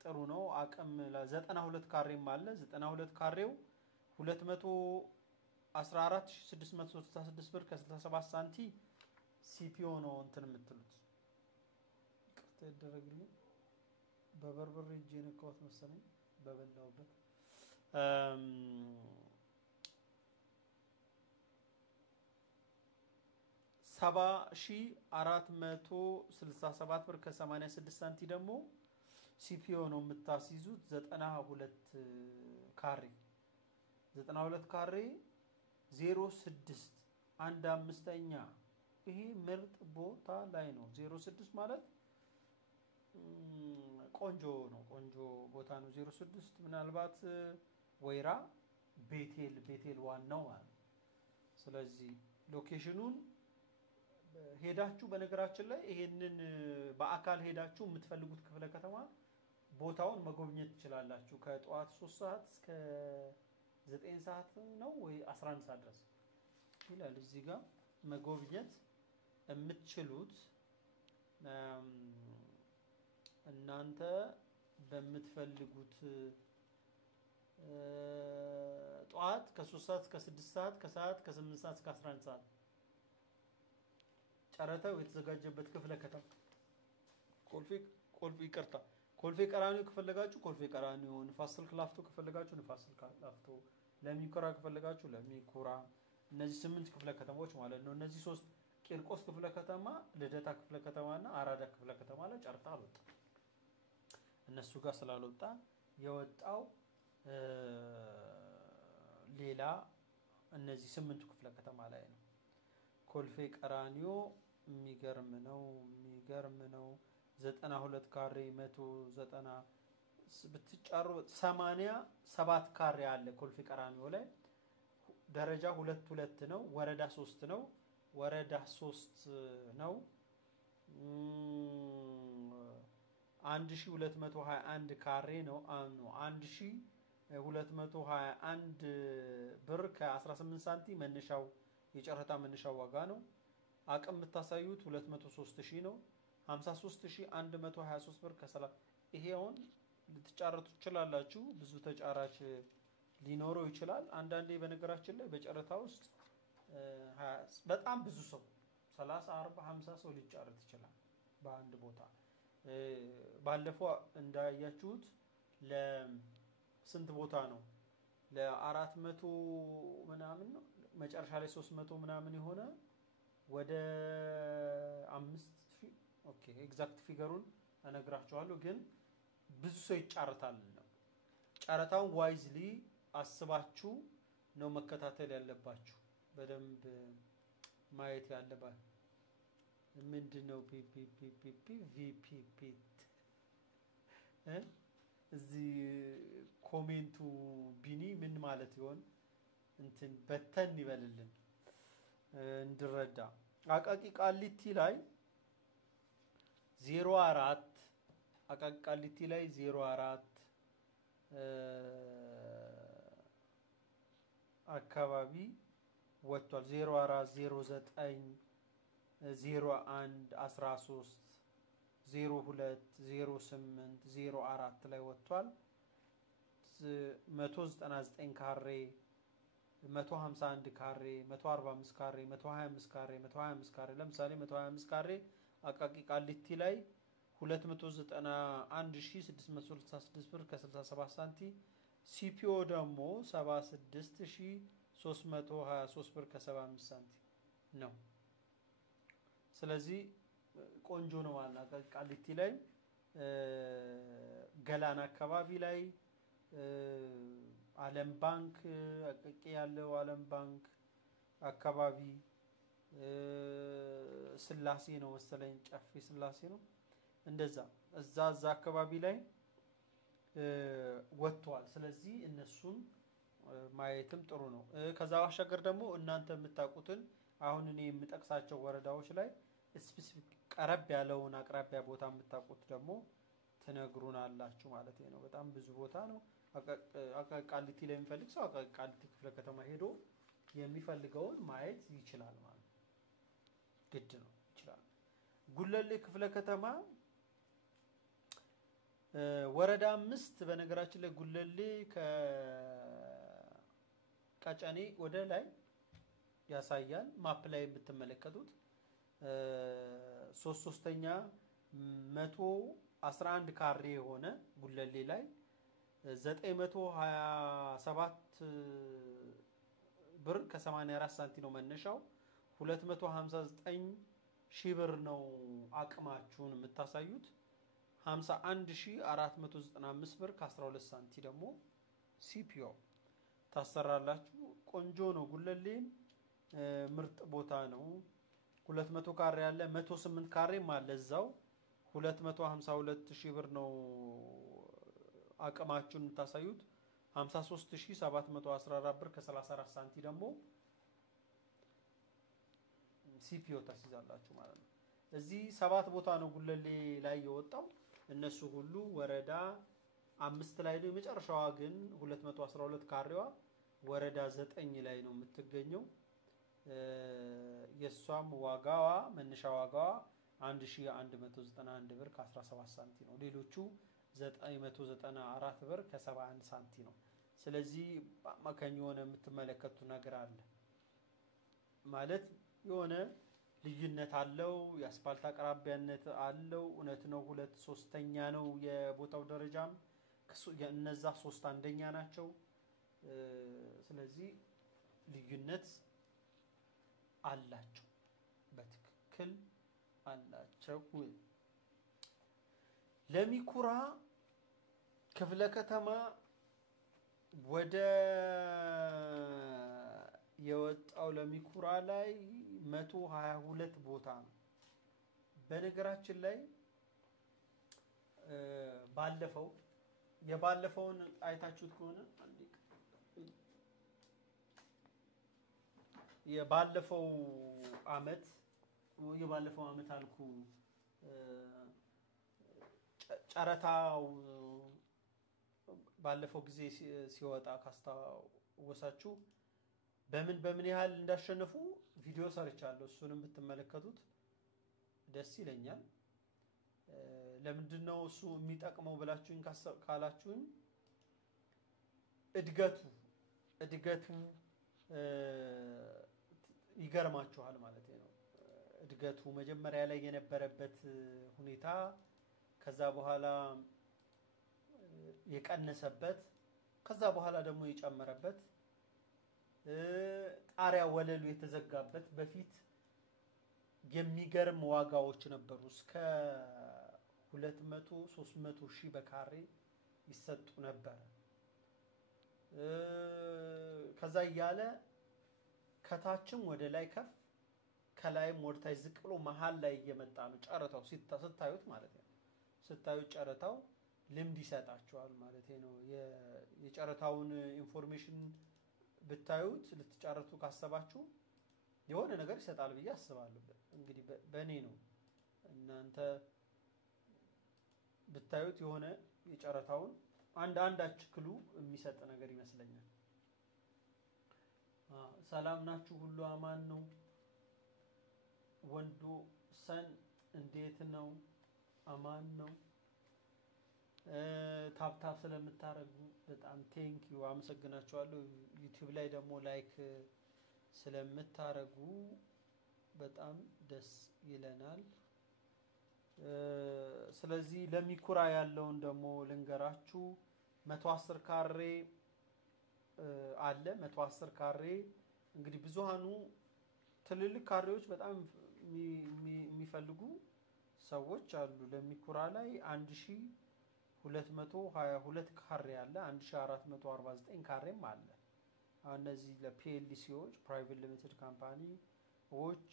ጥሩ ነው። አቅም ለ92 ካሬም አለ። 92 ካሬው 214666 ብር ከ67 ሳንቲም ሲፒኦ ነው እንትን የምትሉት። ይቅርታ ይደረግልኝ። በበርበሬ እጄ ነካሁት መሰለኝ በበላውበት። $70,467 ብር ከ86 ሳንቲ ደግሞ ሲፒኦ ነው የምታስይዙት 92 ካሬ 92 ካሬ 06 1/5ኛ ይሄ ምርጥ ቦታ ላይ ነው 06 ማለት ቆንጆ ነው ቆንጆ ቦታ ነው 06 ምናልባት ወይራ ቤቴል ዋናው ማለት ስለዚህ ሎኬሽኑን ሄዳችሁ በነገራችን ላይ ይሄንን በአካል ሄዳችሁ የምትፈልጉት ክፍለ ከተማ ቦታውን መጎብኘት ትችላላችሁ ከጧት 3 ሰዓት እስከ 9 ሰዓት ነው ወይ 11 ሰዓት ድረስ ይላል እዚህ ጋር መጎብኘት የምትችሉት እናንተ በምትፈልጉት ጧት ከ3 ሰዓት እስከ 6 ሰዓት ከሰዓት ከ8 ሰዓት እስከ 11 ሰዓት ጨረታው የተዘጋጀበት ክፍለ ከተማ ኮልፌ ቀራኒዮ ከፈለጋችሁ ኮልፌ ቀራኒዮ ንፋስ ስልክ ላፍቶ ከፈለጋችሁ ንፋስ ስልክ ላፍቶ ለሚኩራ ከፈለጋችሁ ለሚኩራ እነዚህ 8 ክፍለ ከተሞች ማለት ነው እነዚህ 3 ቂርቆስ ክፍለ ከተማ ልደታ ክፍለ ከተማና አራዳ ክፍለ ከተማ ላይ ጨረታ አልወጣ እነሱ ጋር ስላልወጣ የወጣው ሌላ እነዚህ 8 ክፍለ ከተማ ላይ ነው ኮልፌ ቀራኒዮ የሚገርም ነው 92 ካሬ 190 ብትጫሩ 87 ካሬ አለ ኮልፌ ቀራኒዮ ላይ ደረጃ 2 ነው ወረዳ 3 ነው ወረዳ 3 ነው 1221 ካሬ ነው 1221 ብር ከ18 ሳንቲም መነሻው የጨረታ መነሻው ዋጋ ነው አቅም የምታሳዩት 203000 ነው 53123 ብር ከ30 ይሄውን ልትጫረቱ ይችላልላችሁ ብዙ ተጫራች ሊኖረው ይችላል አንዳንዴ በነገራችን ላይ በጨረታ ውስጥ በጣም ብዙ ሰው 30 40 50 ሰው ሊጫረት ይችላል በአንድ ቦታ ባለፈው እንዳያችሁት ለስንት ቦታ ነው ለ400 ምናምን ነው መጨረሻ ላይ 300 ምናምን የሆነ ወደ 5 ኦኬ ኤግዛክት ፊገሩን እነግራችኋለሁ ግን ብዙ ሰው ይጫረታል ነው ጨረታውን ዋይዝሊ አስባችሁ ነው መከታተል ያለባችሁ በደንብ ማየት ያለባችሁ ምንድነው ፒፒፒፒ እዚህ ኮሜንቱ ቢኒ ምን ማለት ይሆን እንትን በተን ይበልልን እንድረዳ አቃቂ ቃሊቲ ላይ 04 አቃቂ ቃሊቲ ላይ 04 አካባቢ ወጥቷል 04 09 01 13 02 08 04 ላይ ወጥቷል 199 ካሬ 151 ካሬ 145 ካሬ 125 ካሬ 125 ካሬ ለምሳሌ 125 ካሬ አቃቂ ቃሊቲ ላይ 291666 ብር ከ67 ሳንቲ ሲፒኦ ደግሞ 76323 ብር ከ75 ሳንቲ ነው ስለዚህ ቆንጆ ነው ማለት ቃሊቲ ላይ ገላና አካባቢ ላይ ዓለም ባንክ አቃቂ ያለው ዓለም ባንክ አካባቢ ስላሴ ነው መሰለኝ ጨፌ ስላሴ ነው እንደዛ እዛ አካባቢ ላይ ወጥቷል ስለዚህ እነሱን ማየትም ጥሩ ነው ከዛ ባሻገር ደግሞ እናንተ የምታውቁትን አሁን እኔ የምጠቅሳቸው ወረዳዎች ላይ ስፔሲፊክ ቀረብ ያለውን አቅራቢያ ቦታ የምታውቁት ደግሞ ትነግሩናላችሁ ማለት ነው በጣም ብዙ ቦታ ነው አቃቃሊቲ ላይ የሚፈልግ ሰው አቃቃሊቲ ክፍለ ከተማ ሄዶ የሚፈልገውን ማየት ይችላል ማለት ግድ ነው ይችላል ጉለሌ ክፍለ ከተማ ወረዳ 5 በነገራችን ላይ ጉለሌ ከቀጨኔ ወደ ላይ ያሳያል ማፕ ላይ የምትመለከቱት 3/3ኛ 111 ካሬ የሆነ ጉለሌ ላይ 927 ብር ከ84 ሳንቲ ነው መነሻው 259 ሺህ ብር ነው አቅማችሁን የምታሳዩት 51495 ብር ከ12 ሳንቲ ደግሞ ሲፒኦ ታሰራላችሁ ቆንጆ ነው ጉለሌን ምርጥ ቦታ ነው 200 ካሬ ያለ 108 ካሬ ማለዛው 252 ሺህ ብር ነው አቅማችሁን የምታሳዩት 53714 ብር ከ34 ሳንቲ ደግሞ ሲፒኦ ታስይዛላችሁ ማለት ነው እዚህ 7 ቦታ ነው ጉለሌ ላይ የወጣው እነሱ ሁሉ ወረዳ 5 ላይ ነው የመጨረሻዋ ግን 212 ካሬዋ ወረዳ 9 ላይ ነው የምትገኘው የሷም ዋጋዋ መነሻ ዋጋዋ 1191 ብር ከ17 ሳንቲ ነው ሌሎቹ 994 ብር ከ71 ሳንቲ ነው ስለዚህ ማከኝ ሆነ የምትመለከቱ ነገር አለ ማለት የሆነ ልዩነት አለው የአስፋልት አቅራቢያነት አለው እውነት ነው 2/3ኛ ነው የቦታው ደረጃም እነዛ 3/1ኛ ናቸው ስለዚህ ልዩነት አላቸው በትክክል አላቸው ለሚኩራ ክፍለ ከተማ ወደ የወጣው ለሚኩራ ላይ 122 ቦታ ነው በነገራችን ላይ የባለፈውን አይታችሁት ከሆነ የባለፈው አመት አልኩ ጨረታው ባለፈው ጊዜ ሲወጣ ካስታወሳችሁ በምን ያህል እንዳሸነፉ ቪዲዮ ሰርቻለሁ እሱንም ብትመለከቱት ደስ ይለኛል ለምንድነው እሱ የሚጠቅመው ብላችሁኝ ካላችሁኝ እድገቱ ይገርማችኋል ማለት ነው እድገቱ መጀመሪያ ላይ የነበረበት ሁኔታ ከዛ በኋላ የቀነሰበት ከዛ በኋላ ደግሞ የጨመረበት ጣሪያ ወለሉ የተዘጋበት በፊት የሚገርም ዋጋዎች ነበሩ እስከ 200-300 ሺህ በካሬ ይሰጡ ነበር ከዛ ያለ ከታችም ወደ ላይ ከፍ ከላይም ወርታይ ዝቅሎ መሃል ላይ እየመጣ ነው ጨረታው ስታዩት ማለት ነው ስታዩት ጨረታው ልምድ ይሰጣችኋል ማለት ነው የጨረታውን ኢንፎርሜሽን ብታዩት ልትጨረቱ ካሰባችሁ የሆነ ነገር ይሰጣል ብዬ አስባለሁ እንግዲህ በእኔ ነው እናንተ ብታዩት የሆነ የጨረታውን አንድ አችክሉ የሚሰጥ ነገር ይመስለኛል ሰላም ናችሁ ሁሉ አማን ነው ወንዱ ሰን እንዴት ነው አማን ነው ታፕታፕ ስለምታረጉ በጣም ቴንኪው አመሰግናችኋለሁ ዩቲዩብ ላይ ደግሞ ላይክ ስለምታረጉ በጣም ደስ ይለናል ስለዚህ ለሚኩራ ያለውን ደግሞ ልንገራችሁ 110 ካሬ አለ 110 ካሬ እንግዲህ ብዙሃኑ ትልልቅ ካሬዎች በጣም የሚፈልጉ ሰዎች አሉ ለሚኩራ ላይ 1222 ካሬ አለ 1449 ካሬም አለ እነዚህ ለፒኤልሲዎች ፕራይቬት ሊሚትድ ካምፓኒዎች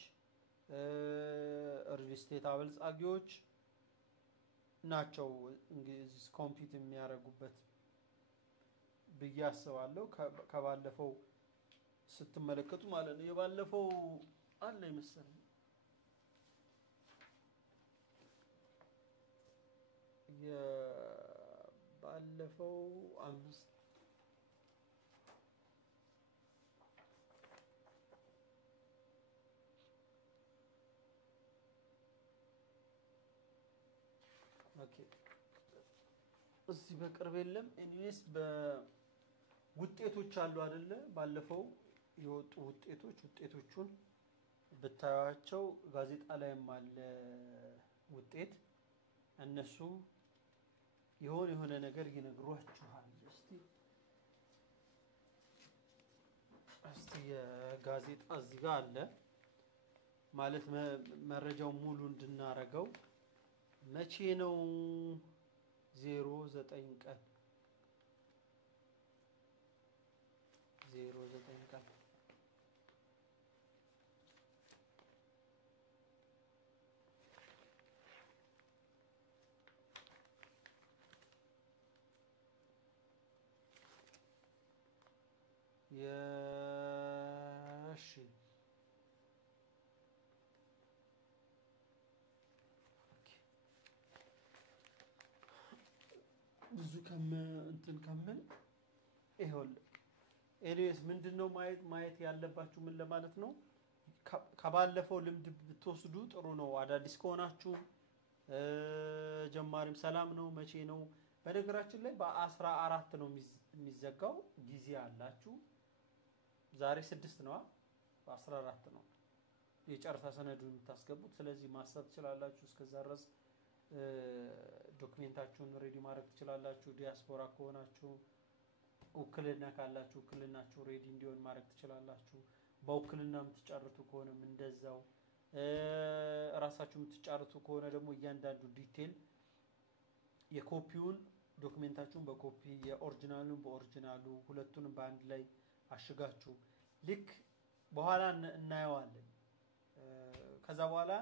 ሪል ስቴት አበልጻጊዎች ናቸው እንግዲህ ኮምፒት የሚያደርጉበት በያስባለሁ ከባለፈው ስትመለከቱ ማለት ነው የባለፈው አለ ይመስላል የባለፈው 5 ኦኬ እዚህ በቅርብ የለም ኤኒዌይስ በውጤቶች አሉ አይደለ ባለፈው የወጡ ውጤቶቹን በታያቸው ጋዜጣ ላይም አለ ውጤት እነሱ የሆነ ነገር ይነግሯችኋል እስቲ የጋዜጣ እዚህ ጋር አለ ማለት መረጃው ሙሉ እንድናረገው መቼ ነው 09 ቀን 09 ቀን እሺ ብዙ እንትን ከምን ይሄውል ኤሊስ ምንድነው ማየት ያለባችሁ ምን ለማለት ነው ከባለፈው ልምድ ብትወስዱ ጥሩ ነው አዳዲስ ከሆናችሁ ጀማሪም ሰላም ነው መቼ ነው በነገራችን ላይ በ14 ነው የሚዘጋው ጊዜ አላችሁ ዛሬ 6 ነው በ14 ነው የጨረታ ሰነዱን የምታስገቡት ስለዚህ ማሰብ ትችላላችሁ እስከዛ ድረስ ዶክመንታችሁን ሬዲ ማድረግ ትችላላችሁ ዲያስፖራ ከሆናችሁ ውክልና ካላችሁ ውክልናችሁ ሬዲ እንዲሆን ማድረግ ትችላላችሁ በውክልና የምትጫርቱ ከሆነም እንደዛው ራሳችሁ የምትጫርቱ ከሆነ ደግሞ እያንዳንዱ ዲቴል የኮፒውን ዶክመንታችሁን በኮፒ የኦሪጂናሉን በኦሪጂናሉ ሁለቱንም በአንድ ላይ አሽጋችሁ ልክ በኋላ እናየዋለን ከዛ በኋላ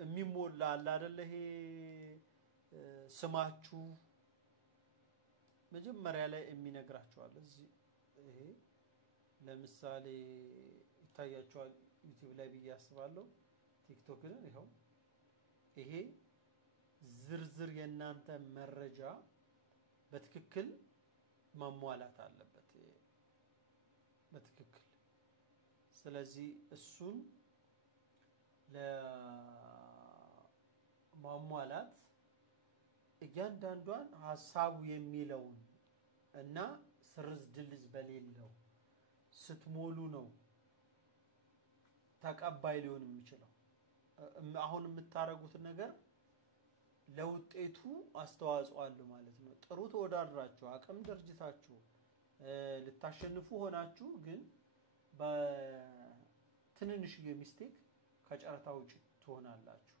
የሚሞላ አለ አይደል ይሄ ስማችሁ መጀመሪያ ላይ የሚነግራችኋል እዚህ ይሄ ለምሳሌ ይታያችኋል ዩቲዩብ ላይ ብያስባለሁ ቲክቶክ ግን ይሄው ይሄ ዝርዝር የናንተ መረጃ በትክክል ማሟላት አለበት በትክክል ስለዚህ እሱን ለማሟላት እያንዳንዷን ሐሳቡ የሚለውን እና ስርዝ ድልዝ በሌለው ስትሞሉ ነው ተቀባይ ሊሆን የሚችለው አሁን የምታረጉት ነገር ለውጤቱ አስተዋጽኦ አለው ማለት ነው ጥሩ ተወዳድራችሁ አቅም ድርጅታችሁ ልታሸንፉ ሆናችሁ ግን በትንንሽ የሚስቴክ ከጨረታ ውጪ ትሆናላችሁ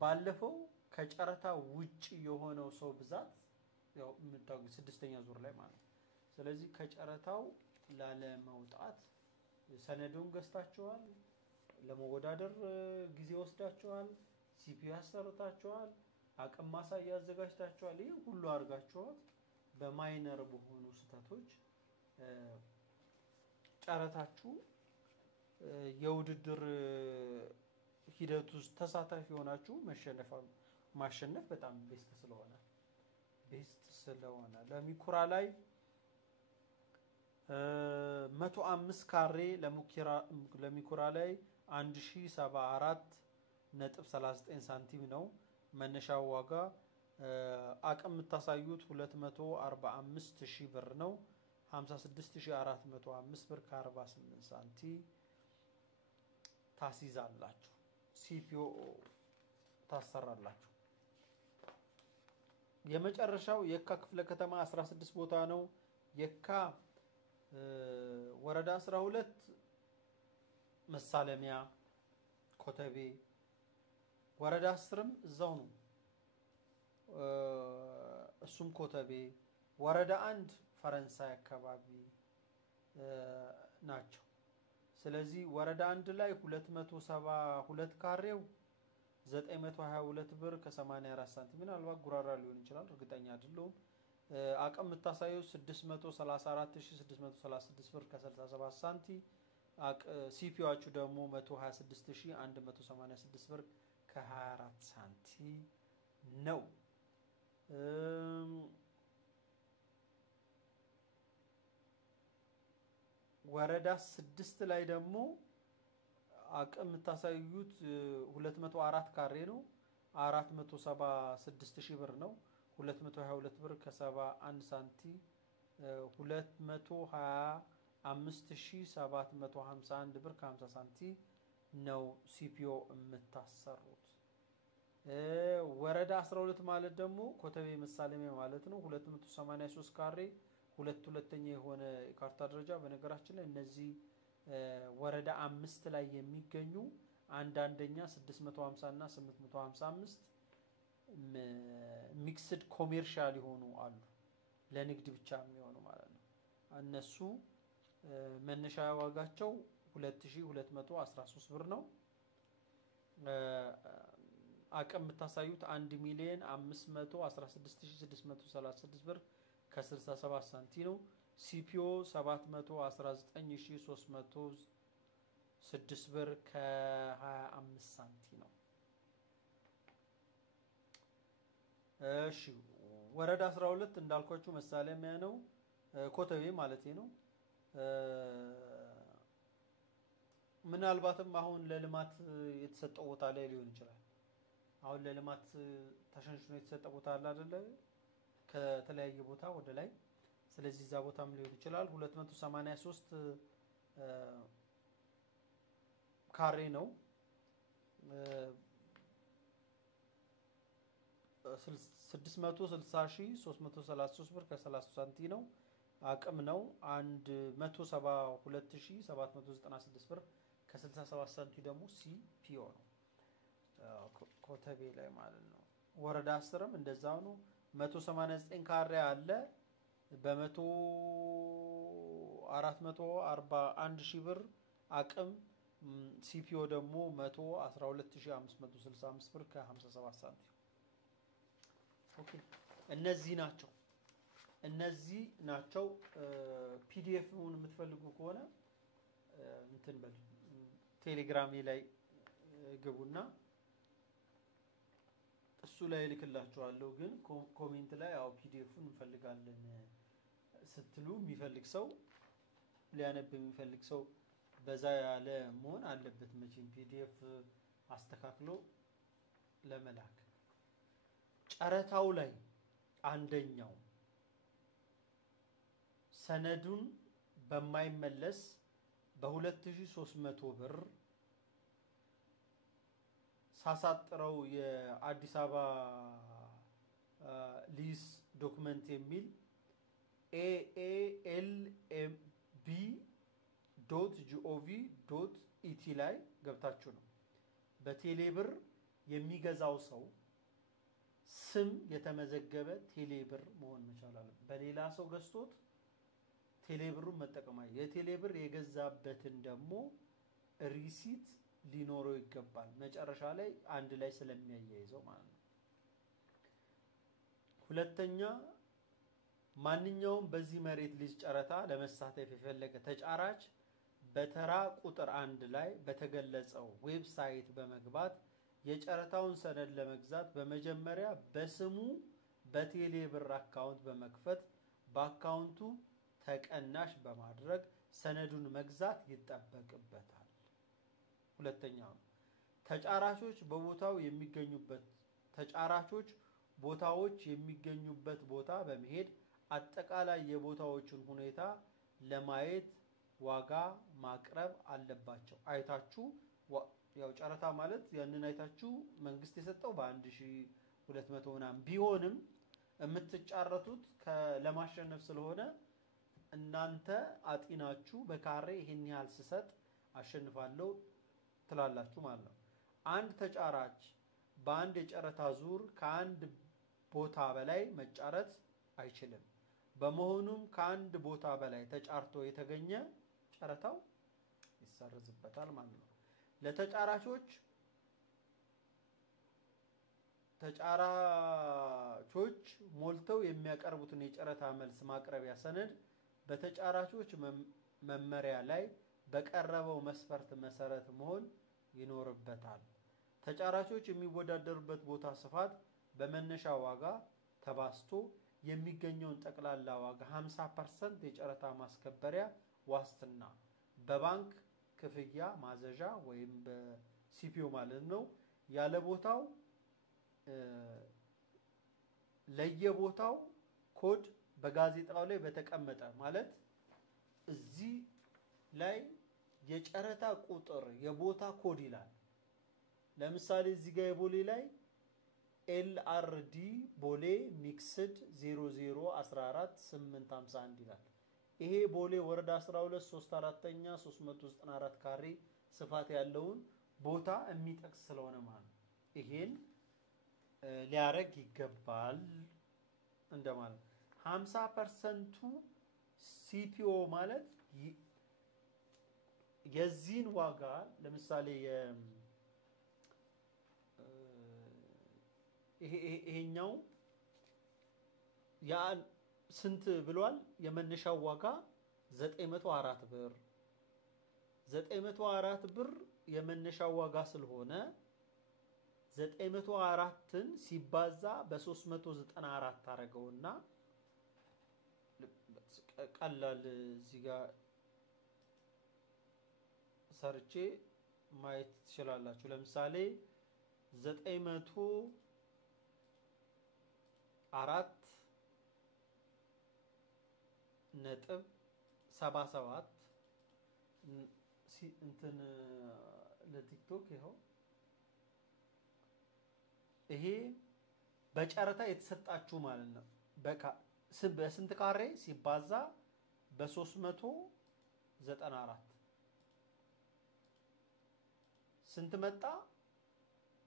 ባለፈው ከጨረታ ውጪ የሆነው ሰው ብዛት ያው ምታውቁ 6ኛ ዙር ላይ ማለት ስለዚህ ከጨረታው ላለ መውጣት ሰነዱን ገዝታችኋል ለመወዳደር ጊዜ ወስዳችኋል ሲፒዩ አሰርታችኋል አቅም ማሳያ አዘጋጅታችኋል ይሄ ሁሉ አርጋችኋል በማይነር በሆኑ ስተቶች ጨረታችሁ የውድድር ሂደት ውስጥ ተሳታፊ ሆናችሁ ማሸነፍ በጣም ቤስት ስለሆነ ለሚኩራ ላይ 105 ካሬ ለሚኩራ ላይ 1074.39 ሳንቲም ነው መነሻው ዋጋ አቅም ተሳዩት 245000 ብር ነው 56405 ብር ከ48 ሳንቲም ታሲዛላችሁ ሲፒኦ ታሰራላችሁ የመጨረሻው የካ ክፍለ ከተማ 16 ቦታ ነው የካ ወረዳ 12 መሳለሚያ ኮተቤ ወረዳ 10ም እዛው ነው እሱም ኮተቤ ወረዳ 1 ፈረንሳይ አካባቢ ናቸው ስለዚህ ወረዳ 1 ላይ 272 ካሬው 922 ብር ከ84 ሳንቲም ምናልባት ጉራራ ሊሆን ይችላል እርግጠኛ አይደለሁም አቅም ተሳየው 634636 ብር ከ67 ሳንቲም ሲፒዩአቹ ደግሞ 126186 ብር ከ24 ሳንቲም ነው ወረዳ 6 ላይ ደግሞ አቅም ተሳዩት 204 ካሬ ነው 476000 ብር ነው 222 ብር ከ71 ሳንቲም 225751 ብር ከ50 ሳንቲም ነው ሲፒኦ የምታሰሩት ወረዳ 12 ማለት ደግሞ ኮተቤ መሳለሚያ ማለት ነው 283 ካሬ ሁለተኛ የሆነ ካርታ ደረጃ በነገራችን ላይ እነዚህ ወረዳ 5 ላይ የሚገኙ አንደኛ 650 እና 855 ሚክስድ ኮሜርሻል የሆኑ አሉ ለንግድ ብቻ የሚሆኑ ማለት ነው እነሱ መነሻ ዋጋቸው 2213 ብር ነው አቅም የምታሳዩት 1,516,636 ብር ከ67 ሳንቲም ነው ሲፒኦ 719,306 ብር ከ25 ሳንቲም ነው እሺ ወረዳ 12 እንዳልኳችሁ መሳለሚያ ነው ኮተቤ ማለት ነው ምናልባትም አሁን ለልማት የተሰጠው ቦታ ላይ ሊሆን ይችላል አሁን ለልማት ተሸንሽኖ የተሰጠው ቦታ አለ አይደለ ከተለያየ ቦታ ወደ ላይ ስለዚህ እዛ ቦታም ሊሆን ይችላል 283 ካሬ ነው 660,333 ብር ከ30 ሳንቲም ነው አቅም ነው 172,796 ብር ከ67 ሳንቲም ደግሞ ሲፒኦ ነው ኮተቤ ላይ ማለት ነው ወረዳ 10ም እንደዛው ነው 189 ካሬ አለ በ441,000 ብር አቅም ሲፒኦ ደግሞ 112,565 ብር ከ57 ሳንቲም ኦኬ እነዚህ ናቸው ፒዲኤፍውን የምትፈልጉ ከሆነ እንትን በል ቴሌግራም ላይ ግቡና እሱ ላይ ልክላችኋለሁ ግን ኮሜንት ላይ አው ፒዲኤፍን እንፈልጋለን ስትሉ የሚፈልግ ሰው ሊያነብ የሚፈልግ ሰው በዛ ያለ መሆን አለበት መቼም ፒዲኤፍ አስተካክሎ ለመላክ ጨረታው ላይ አንደኛው ሰነዱን በማይመለስ በ2300 ብር ሳሳጥረው የአዲስ አበባ ሊስ ዶክመንት የሚል aalmb.gov.et ላይ ገብታችሁ ነው በቴሌብር የሚገዛው ሰው ስም የተመዘገበ ቴሌብር መሆን መቻል አለበት በሌላ ሰው ገዝቶት ቴሌብሩን መጠቀም የቴሌብር የገዛበትን ደግሞ ሪሲት ሊኖረው ይገባል መጨረሻ ላይ አንድ ላይ ስለሚያያይዘው ማለት ነው ሁለተኛ ማንኛውም በዚህ መሬት ሊዝ ጨረታ ለመሳተፍ የፈለገ ተጫራች በተራ ቁጥር 1 ላይ በተገለጸው ዌብሳይት በመግባት የጨረታውን ሰነድ ለመግዛት በመጀመሪያ በስሙ በቴሌብር አካውንት በመክፈት በአካውንቱ ተቀናሽ በማድረግ ሰነዱን መግዛት ይጠበቅበታል ሁለተኛው ተጫራቾች ቦታዎች የሚገኙበት ቦታ በመሄድ አጠቃላይ የቦታዎችን ሁኔታ ለማየት ዋጋ ማቅረብ አለባቸው አይታችሁ ያው ጨረታ ማለት ያንን አይታችሁ መንግስት የሰጠው በ1200 ምናምን ቢሆንም የምትጫረቱት ለማሸነፍ ስለሆነ እናንተ አጥናችሁ በካሬ ይሄን ያህል ስሰጥ አሸንፋለሁ ትላላችሁ ማለት ነው አንድ ተጫራች በአንድ የጨረታ ዙር ከአንድ ቦታ በላይ መጫረት አይችልም በመሆኑም ከአንድ ቦታ በላይ ተጫርቶ የተገኘ ጨረታው ይሰረዝበታል ማለት ነው ለተጫራቾች ሞልተው የሚያቀርቡትን የጨረታ መልስ ማቅረቢያ ሰነድ በተጫራቾች መመሪያ ላይ በቀረበው መስፈርት መሰረት መሆን ይኖርበታል ተጫራቾች የሚወዳደሩበት ቦታ ስፋት በመነሻ ዋጋ ተባስቶ የሚገኘውን ጠቅላላ ዋጋ 50% የጨረታ ማስከበሪያ ዋስትና በባንክ ክፍያ ማዘዣ ወይም በሲፒኦ ማለት ነው ያለ ቦታው ለየቦታው ኮድ በጋዜጣው ላይ በተቀመጠ ማለት እዚህ ላይ የጨረታ ቁጥር የቦታ ኮድ ይላል ለምሳሌ እዚህ ጋር የቦሌ ላይ LRD ቦሌ ሚክስድ 0014851 ይላል። ይሄ ቦሌ ወረዳ 12 3/4ኛ 394 ካሬ ስፋት ያለውን ቦታ የሚጠቅስ ስለሆነ ማለት ይሄን ሊያረግ ይገባል እንደማለት 50% CPO ማለት የዚህን ዋጋ ለምሳሌ ይሄኛው ያ ስንት ብሏል የመነሻው ዋጋ 904 ብር 904 ብር የመነሻው ዋጋ ስለሆነ 904ን ሲባዛ በ394 አረገውና ቀላል እዚህ ጋር ሰርቼ ማየት ትችላላችሁ ለምሳሌ 904 ነጥብ 77 እንትን ለቲክቶክ ይሄው ይሄ በጨረታ የተሰጣችሁ ማለት ነው በስንት ካሬ ሲባዛ በ394 ስንት መጣ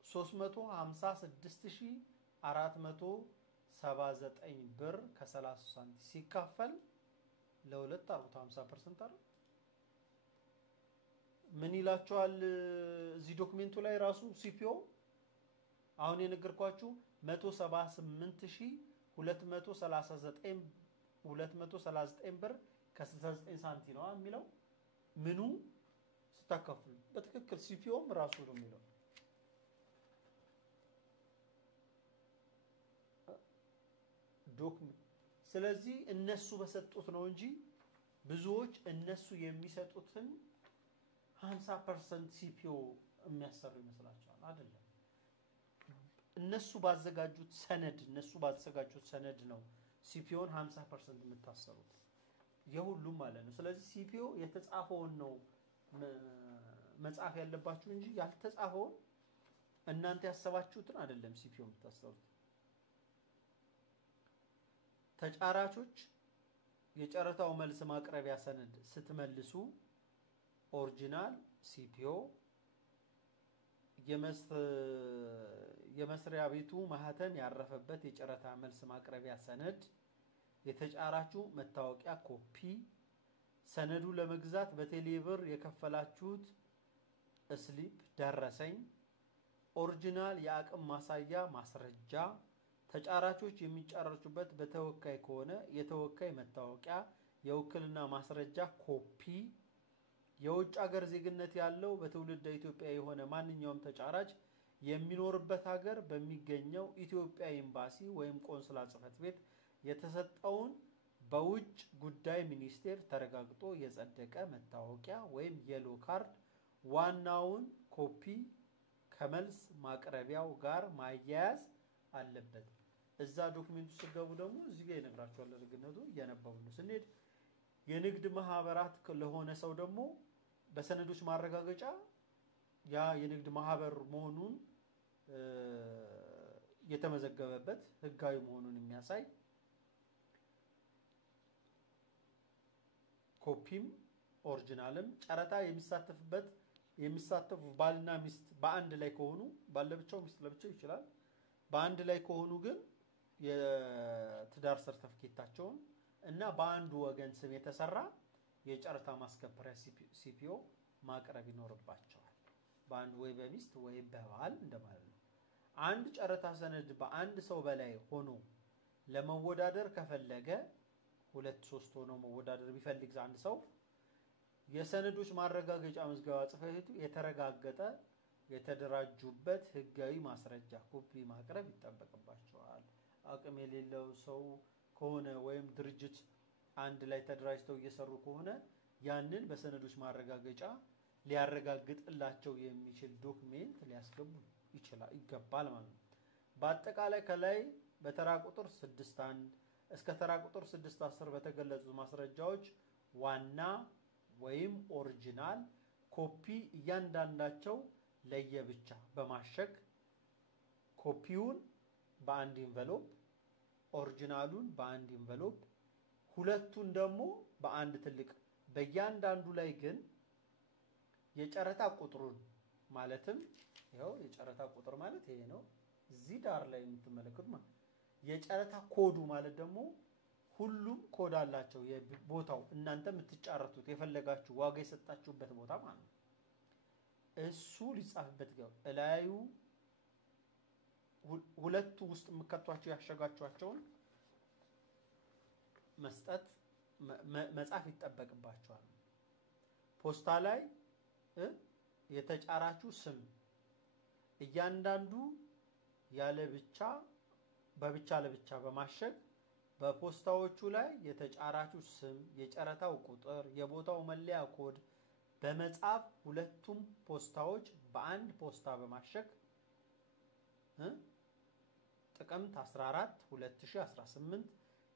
356479 ብር ከ30 ሳንቲም ሲካፈል ለሁለት አርጉት 50% አይደል ምን ይላችኋል እዚህ ዶክመንቱ ላይ ራሱ CPO አሁን የነገርኳችሁ 178239 ብር ከ69 ሳንቲም ነው የሚለው ምኑ ስታከፍሉ በትክክል CPOም ራሱ ነው የሚለው ዶክመንት ስለዚህ እነሱ በሰጡት ነው እንጂ ብዙዎች እነሱ የሚሰጡትን 50% CPO የሚያሰሩ ይመስላችኋል አይደለም እነሱ ባዘጋጁት ሰነድ ነው CPOን 50% የምታሰሩት የሁሉም ማለት ነው ስለዚህ CPO የተጻፈውን ነው መጻፍ ያለባችሁ እንጂ ያልተጻፈውን እናንተ ያሰባችሁትን አይደለም CPO የምታሰሩት ተጫራቾች የጨረታው መልስ ማቅረቢያ ሰነድ ስትመልሱ ኦሪጂናል CPO የመስሪያ ቤቱ ማህተም ያረፈበት የጨረታ መልስ ማቅረቢያ ሰነድ የተጫራቹ መታወቂያ ኮፒ ሰነዱ ለመግዛት በቴሌብር የከፈላችሁት ስሊፕ ደረሰኝ ኦሪጂናል የአቅም ማሳያ ማስረጃ ተጫራቾች የሚጫረቹበት በተወካይ ከሆነ የተወካይ መታወቂያ የውክልና ማስረጃ ኮፒ የውጭ ሀገር ዜግነት ያለው በትውልደ ኢትዮጵያ የሆነ ማንኛውም ተጫራች የሚኖርበት ሀገር በሚገኘው ኢትዮጵያ ኤምባሲ ወይም ቆንስላ ጽሕፈት ቤት የተሰጠውን በውጭ ጉዳይ ሚኒስቴር ተረጋግጦ የጸደቀ መታወቂያ ወይም የሎ ካርድ ዋናውን ኮፒ ከመልስ ማቅረቢያው ጋር ማያያዝ አለበት እዛ ዶክመንቱ ሲገቡ ደግሞ እዚህ ጋር ይነግራችኋል ለግነቱ እያነበቡ ነው ስንሄድ የንግድ ማህበራት ለሆነ ሰው ደግሞ በሰነዶች ማረጋገጫ ያ የንግድ ማህበር መሆኑን የተመዘገበበት ህጋዊ መሆኑን የሚያሳይ ኮፒም ኦሪጂናልም ጨረታ የሚሳተፉ ባልና ሚስት በአንድ ላይ ከሆኑ ባለብቻው ሚስት ለብቻው ይችላል በአንድ ላይ ከሆኑ ግን የትዳር ሰርተፊኬታቸውን እና በአንዱ ወገን ስም የተሰራ የጨረታ ማስከበሪያ CPO ማቅረብ ይኖርባቸዋል በአንድ ወይ በሚስት ወይ በባል እንደማለት ነው አንድ ጨረታ ሰነድ በአንድ ሰው በላይ ሆኖ ለመወዳደር ከፈለገ 2-3 ሆኖ መወዳደር ቢፈልግ አንድ ሰው የሰነዶች ማረጋገጫ መዝገባ ጽሕፈት ቤቱ የተረጋገጠ የተደራጁበት ህጋዊ ማስረጃ ኮፒ ማቅረብ ይጠበቅባቸዋል አቅም የሌለው ሰው ከሆነ ወይም ድርጅት አንድ ላይ ተደራጅተው እየሰሩ ከሆነ ያንን በሰነዶች ማረጋገጫ ሊያረጋግጥላቸው የሚችል ዶክመንት ሊያስገቡ ይገባል ማለት ነው በአጠቃላይ ከላይ በተራ ቁጥር 61 እስከ ተራ ቁጥር 610 በተገለጹ ማስረጃዎች ዋና ወይም ኦሪጂናል ኮፒ እያንዳንዳቸው ለየብቻ በማሸግ ኮፒውን በአንድ ኢንቨሎፕ ኦሪጂናሉን በአንድ ኢንቨሎፕ ሁለቱን ደግሞ በአንድ ትልቅ በእያንዳንዱ ላይ ግን የጨረታ ቁጥሩን ማለትም ያው የጨረታ ቁጥር ማለት ይሄ ነው እዚህ ዳር ላይ የምትመለከቱት ማለት የጨረታ ኮዱ ማለት ደግሞ ሁሉም ኮድ አላቸው የቦታው እናንተ የምትጫረቱት የፈለጋችሁ ዋጋ የሰጣችሁበት ቦታ ማለት ነው እሱ ሊጻፍበት ጋር እላዩ ሁለቱ ውስጥ መከቷቸው ያሸጋቸዋቸውን መስጠት መጻፍ ይተበቅባቸዋል ፖስታ ላይ የተጫራቹ ስም እያንዳንዱ ያለ ብቻ በብቻ ለብቻ በማሸግ በፖስታዎቹ ላይ የተጫራቹ ስም የጨረታው ቁጥር የቦታው መለያ ኮድ በመጻፍ ሁለቱም ፖስታዎች በአንድ ፖስታ በማሸግ ጥቅምት 14 2018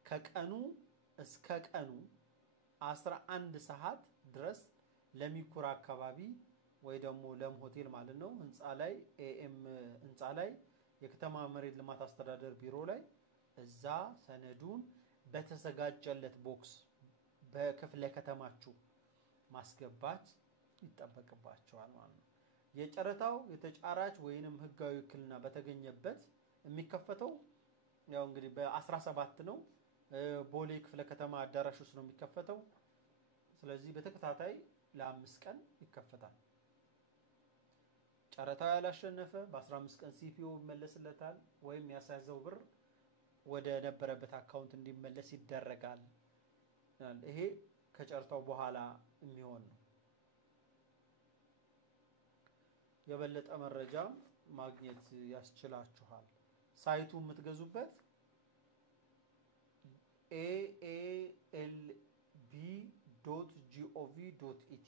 ከቀኑ እስከ ቀኑ 11 ሰዓት ድረስ ለሚኩራ አካባቢ ወይ ደግሞ ለም ሆቴል ማለት ነው ህንጻ ላይ ኤኤም ህንጻ ላይ የከተማ መሬት ልማት አስተዳደር ቢሮ ላይ እዛ ሰነዱን በተዘጋጀለት ቦክስ በክፍለ ከተማችሁ ማስገባት ይተበቅባቸዋል ማለት ነው የጨረታው የተጫራች ወይንም ህጋዊ ክልና በተገኘበት የሚከፈተው ያው እንግዲህ በ17 ነው ቦሌ ክፍለ ከተማ አዳራሽ ውስጥ ነው የሚከፈተው ስለዚህ በተከታታይ ለ5 ቀን ይከፈታል ጨረታው ያላሸነፈ በ15 ቀን ሲፒኦ መለስለታል ወይም ያሳዘው ብር ወደ ነበረበት አካውንት እንዲመለስ ይደረጋል ይሄ ከጨረታው በኋላ የሚሆን ነው የበለጠ መረጃ ማግኘት ያስችላችኋል ሳይቱ የምትገዙበት aalb.gov.et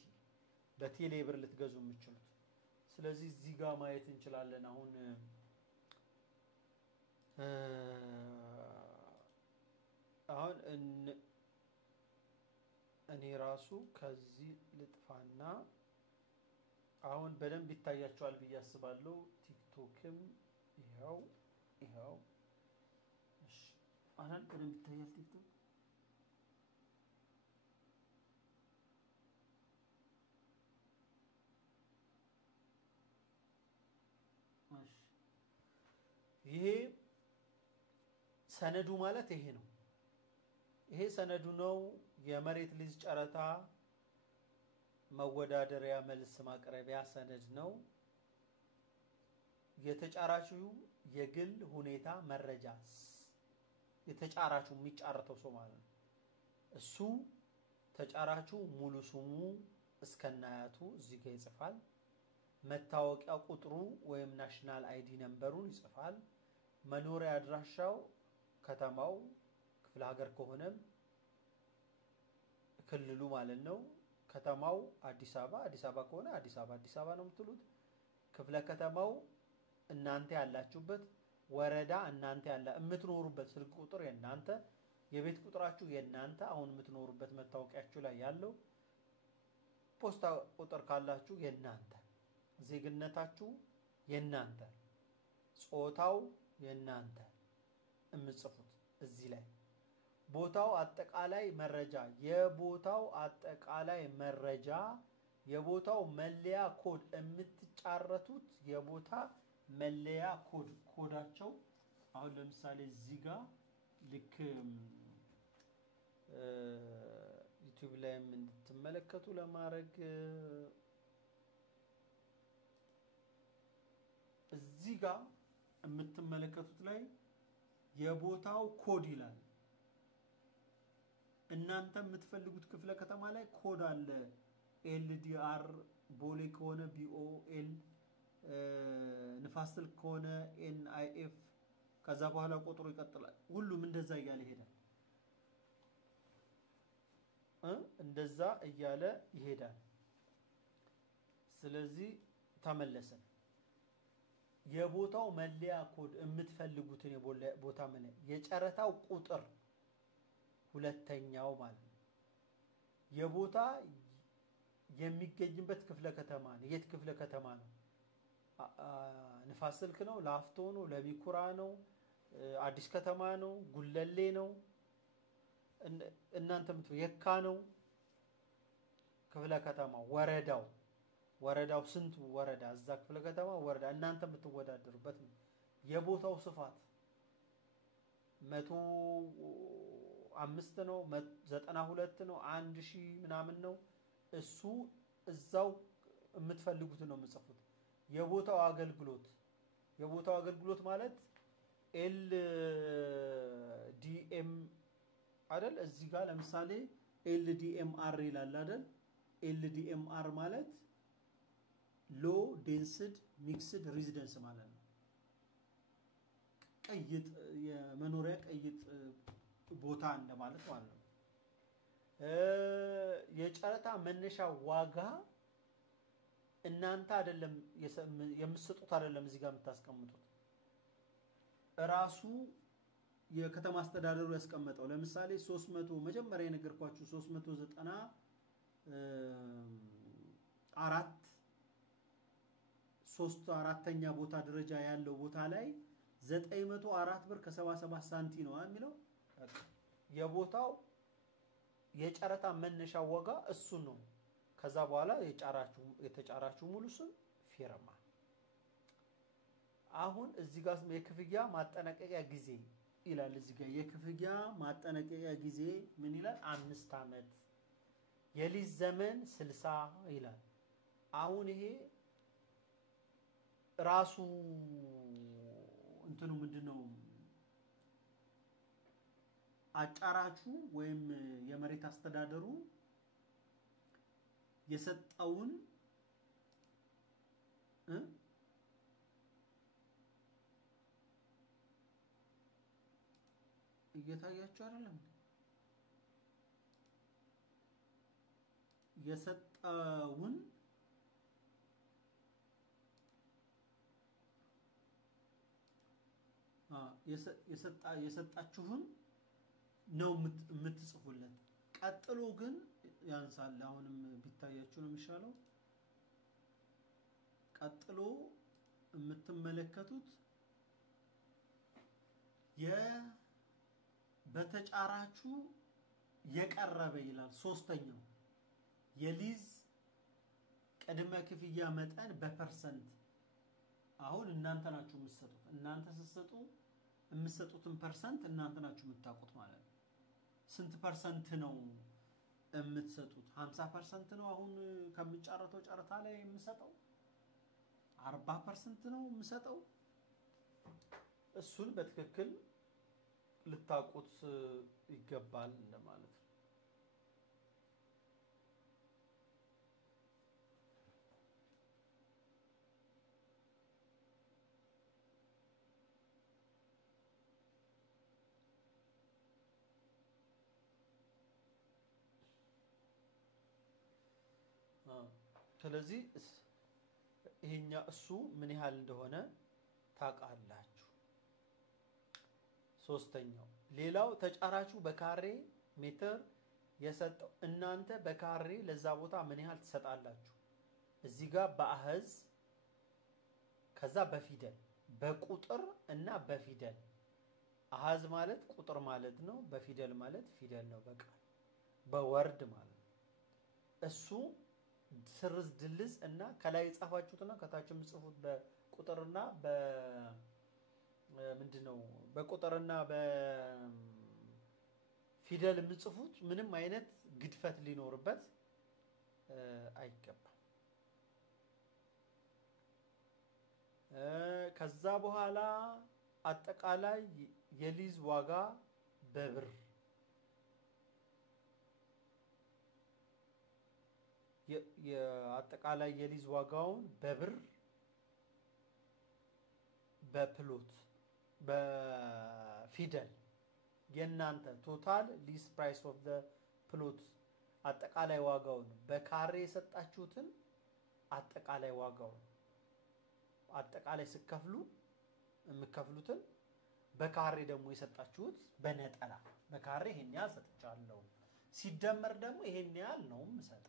በቴሌብር ልትገዙ የምትችሉት ስለዚህ እዚህ ጋር ማየት እንችላለን አሁን እኔ ራሱ ከዚህ ልጥፋና አሁን በደንብ ይታያቸዋል ብዬ አስባለሁ ቲክቶክም ይሄው እሺ አሁን በደንብ ይታያል ቲክቶክ እሺ ይሄ ሰነዱ ማለት ይሄ ነው ይሄ ሰነዱ ነው የመሬት ሊዝ ጨረታ መወዳደሪያ መልስ ማቅረቢያ ሰነድ ነው የተጫራቹ የግል ሁኔታ መረጃ የተጫራቹ የሚጫረተው ሰው ማለት ነው እሱ ተጫራቹ ሙሉ ስሙ እስከናያቱ እዚህ ጋር ይጽፋል መታወቂያ ቁጥሩ ወይም ናሽናል አይዲ ነምበሩን ይጽፋል መኖሪያ አድራሻው ከተማው ክፍለ ሀገር ከሆነም ክልሉ ማለት ነው ከተማው አዲስ አበባ ከሆነ አዲስ አበባ ነው የምትሉት ክፍለ ከተማው እናንተ ያላችሁበት ወረዳ እናንተ የምትኖሩበት ስልክ ቁጥር የናንተ የቤት ቁጥራችሁ የናንተ አሁን የምትኖሩበት መታወቂያችሁ ላይ ያለው ፖስታ ቁጥር ካላችሁ የናንተ ዜግነታችሁ የናንተ ጾታው የናንተ እምጽፉት እዚህ ላይ ቦታው አጠቃላይ መረጃ የቦታው አጠቃላይ መረጃ የቦታው መለያ ኮድ የምትጫረቱት የቦታ መለያ ኮዳቸው አሁን ለምሳሌ እዚህ ጋር ልክ ዩቲዩብ ላይ እንድትመለከቱ ለማድረግ እዚህ ጋር የምትመለከቱት ላይ የቦታው ኮድ ይላል እናንተ የምትፈልጉት ክፍለ ከተማ ላይ ኮድ አለ ኤልዲአር ቦሌ ከሆነ ቢኦኤል ንፋስ ስልክ ከሆነ ኤንአይኤፍ ከዛ በኋላ ቁጥሩ ይቀጥላል ሁሉም እንደዛ እያለ ይሄዳል እንደዛ እያለ ይሄዳል ስለዚህ ተመለሰ የቦታው መለያ ኮድ የምትፈልጉትን የቦታ መለያ የጨረታው ቁጥር ሁለተኛው ማለት ነው የቦታ የሚገኝበት ክፍለ ከተማ ነው የት ክፍለ ከተማ ነው ንፋስ ስልክ ነው ላፍቶ ነው ለሚኩራ ነው አዲስ ከተማ ነው ጉለሌ ነው እናንተም የካ ነው ክፍለ ከተማ ወረዳው ስንት ወረዳ እዛ ክፍለ ከተማ ወረዳ እናንተም ብትወዳደሩበት ነው የቦታው ስፋት 105 ነው 92 ነው 1000 ምናምን ነው እሱ እዛው የምትፈልጉት ነው የምጽፉት የቦታው አገልግሎት ማለት LDM አይደል እዚህ ጋር ለምሳሌ LDMR ይላል አይደል LDMR ማለት low density mixed residence ማለት ነው ቀይጥ የመኖሪያ ቀይጥ ቦታ እንደማለት ማለት ነው የጨረታ መነሻ ዋጋ እናንተ አይደለም የምትሰጡት አይደለም እዚህ ጋር የምታስቀምጡት ራሱ የከተማ አስተዳደሩ ያስቀመጠው ለምሳሌ 300 መጀመሪያ የነገርኳችሁ 394ኛ ቦታ ደረጃ ያለው ቦታ ላይ 904 ብር ከ77 ሳንቲም ነው የሚለው የቦታው የጨረታ መነሻ ዋጋ እሱ ነው ከዛ በኋላ የተጫራችሁ ሙሉ ስም ፊርማ አሁን እዚህ ጋር የክፍያ ማጠናቀቂያ ጊዜ ይላል እዚህ ጋር የክፍያ ማጠናቀቂያ ጊዜ ምን ይላል 5 አመት የሊዝ ዘመን 60 ይላል አሁን ይሄ ራሱ እንትኑ ምንድነው አጫራቹ ወይም የመሬት አስተዳደሩ የሰጣውን እየታያችሁ አይደለም የሰጣውን የሰጣችሁን ነው የምትጽፉለት ቀጥሎ ግን ያንሳል አሁንም ቢታያችሁ ነው የሚሻለው ቀጥሎ የምትመለከቱት በተጫራችሁ የቀረበ ይላል ሶስተኛው የሊዝ ቅድመ ክፍያ መጠን በፐርሰንት አሁን እናንተ ናችሁ የምትሰጡት እናንተ ስትሰጡ የምትሰጡትን ፐርሰንት እናንተ ናችሁ የምታውቁት ማለት ነው ስንት ፐርሰንት ነው የምትሰጡት 50% ነው አሁን ከምጫረተው ጨረታ ላይ የምሰጠው 40% ነው የምሰጠው እሱን በትክክል ልታውቁት ይገባል እንደማለት ነው ስለዚህ ይሄኛ እሱ ምን ያህል እንደሆነ ታውቃላችሁ ሶስተኛው ሌላው ተጫራቹ በካሬ ሜትር የሰጠው እናንተ በካሬ ለዛ ቦታ ምን ያህል ትሰጣላችሁ እዚህ ጋር በአሃዝ ከዛ በፊደል በቁጥር እና በፊደል አሃዝ ማለት ቁጥር ማለት ነው በፊደል ማለት ፊደል ነው በቃል በወርድ ማለት እሱ ስርዝ ድልዝ እና ከላይ ጻፋችሁትና ከታችም ጽፉት በቁጥርና ምንድነው በቁጥርና በፊደል የምጽፉት ምንም አይነት ግድፈት ሊኖርበት አይገባም ከዛ በኋላ አጠቃላይ የሊዝ ዋጋ በብር የአጠቃላይ የሊዝ ዋጋውን በብር በፕሎት በፊደል የናንተ ቶታል ሊዝ ፕራይስ ኦፍ ዘ ፕሎት አጠቃላይ ዋጋውን በካሬ የሰጣችሁትን አጠቃላይ ዋጋውን አጠቃላይ ስከፍሉ የምከፍሉትን በካሬ ደግሞ የሰጣችሁት በነጠላ በካሬ ይሄን ያህል ሰጥቻለሁ ሲደመር ደግሞ ይሄን ያህል ነው የምሰጠው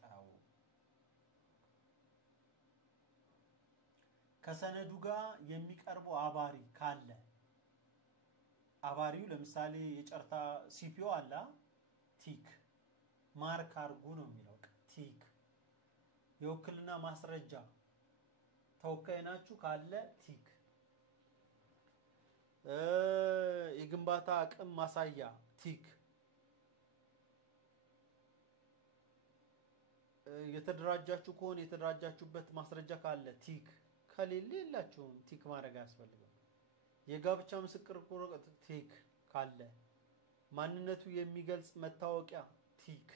ከሰነዱ ጋር የሚቀርበው አባሪ ካለ አባሪው ለምሳሌ የጨርታ ሲፒኦ አለ ቲክ ማርክ አርጉ ነው የሚለው ቲክ የውክልና ማስረጃ ተወካይናችሁ ካለ ቲክ የግንባታ አቅም ማሳያ ቲክ የተደራጃችሁ ከሆነ የተደራጃችሁበት ማስረጃ ካለ ቲክ ከሌለ የላችሁም ቲክ ማድረግ ያስፈልጋል የጋብቻ ምስክር ወረቀት ቲክ ካለ ማንነቱ የሚገልጽ መታወቂያ ቲክ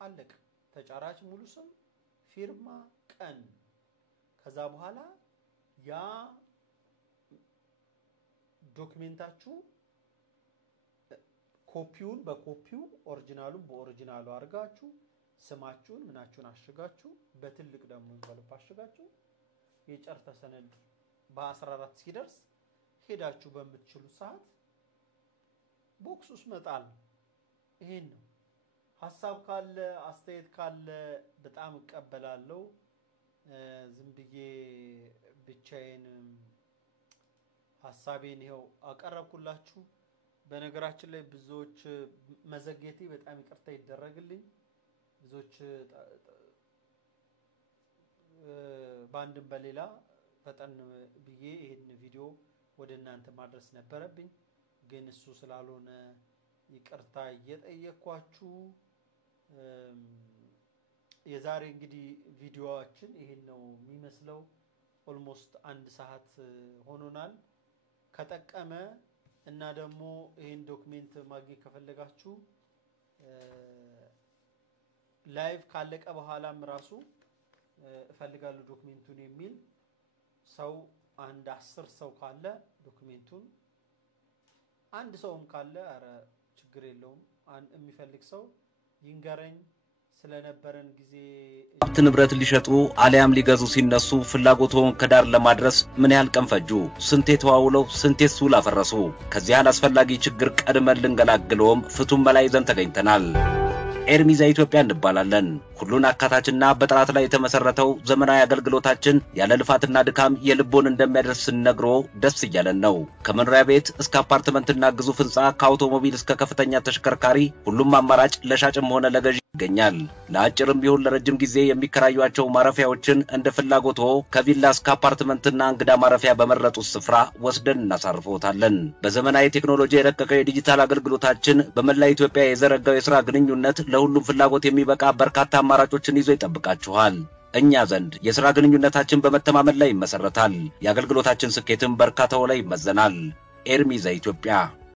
አለቅ ተጫራች ሙሉ ስም ፊርማ ቀን ከዛ በኋላ ያ ዶክመንታችሁ ኮፒውን በኮፒው ኦሪጂናሉን በኦሪጂናሉ አርጋችሁ ስማችሁን ምናችሁን አሽጋችሁ በትልቅ ደግሞ እንፈልፍ አሽጋችሁ የጨርታ ሰነድ በ14 ሲደርስ ሄዳችሁ በመትችሉ ሰዓት ቦክሱስ መጣል ይሄን ነው ሐሳብ ካለ አስተያየት ካለ በጣም እቀበላለሁ ዝም ብዬ ብቻዬን ሐሳቤን ይሄው አቀረብኩላችሁ በነገራችን ላይ ብዙዎች መዘግየቴ በጣም ይቅርታ ይደረግልኝ ብዙዎች ባንድም በሌላ ፈጠን ብዬ ይሄን ቪዲዮ ወደ እናንተ ማድረስ ነበረብኝ ግን እሱ ስላልሆነ ይቅርታ እየጠየቅኳችሁ የዛሬ እንግዲህ ቪዲዮአችን ይሄን ነው የሚመስለው ኦልሞስት 1 ሰዓት ሆኖናል ከጠቀመ እና ደግሞ ይሄን ዶክመንት ማግኘት ከፈለጋችሁ ላይቭ ካለቀ በኋላም ራሱ እፈልጋለሁ ዶክመንቱን የሚል ሰው አንድ 10 ሰው ካለ ዶክመንቱን አንድ ሰውም ካለ አረ ችግር የለውም የሚፈልግ ሰው ይንገረኝ ስለነበረን ጊዜ ንብረት ሊሸጡ አሊያም ሊገዙ ሲነሱ ፍላጎቱን ከዳር ለማድረስ ምን ያህል ቀን ፈጁ ስንቴ ተዋውለው ስንቴ ሱል አፈረሱ ከዚያ አስፈላጊ ችግር ቀድመን ልንገላግለውም ፍቱም በላይ ዘን ተገኝተናል ኤርሚዛ ኢትዮጵያ እንባላለን ሁሉን አካታችና በጥራት ላይ የተመሰረተው ዘመናዊ አገልግሎታችን ያለ ልፋትና ድካም የልቦን እንደሚያደርስ ነግሮ ደስ ይያለን ነው ከመኖሪያ ቤት እስከ አፓርትመንትና ግዙፍ ህንጻ ከአውቶሞቢል እስከ ከፍተኛ ተሽከርካሪ ሁሉም አማራጭ ለሻጭም ሆነ ለገዢ ይገኛል ለአጭርም ቢሆን ለረጅም ጊዜ የሚከራዩአቸው ማረፊያዎችን እንደ ፍላጎቶ ከቪላ እስከ አፓርትመንትና እንግዳ ማረፊያ በመረጡት ስፍራ ወስደን እናሳርፈውታለን በዘመናዊ ቴክኖሎጂ የረቀቀ የዲጂታል አገልግሎታችን በመላ ኢትዮጵያ የዘረጋው የሥራ ግንኙነት ለሁሉም ፍላጎት የሚበቃ በርካታ አማራጮችን ይዞ ይጠብቃችኋል እኛ ዘንድ የሥራ ግንኙነታችን በመተማመን ላይ ይመሰረታል የአገልግሎታችን ስኬትም በርካታው ላይ ይመዘናል ኤርሚዛ ኢትዮጵያ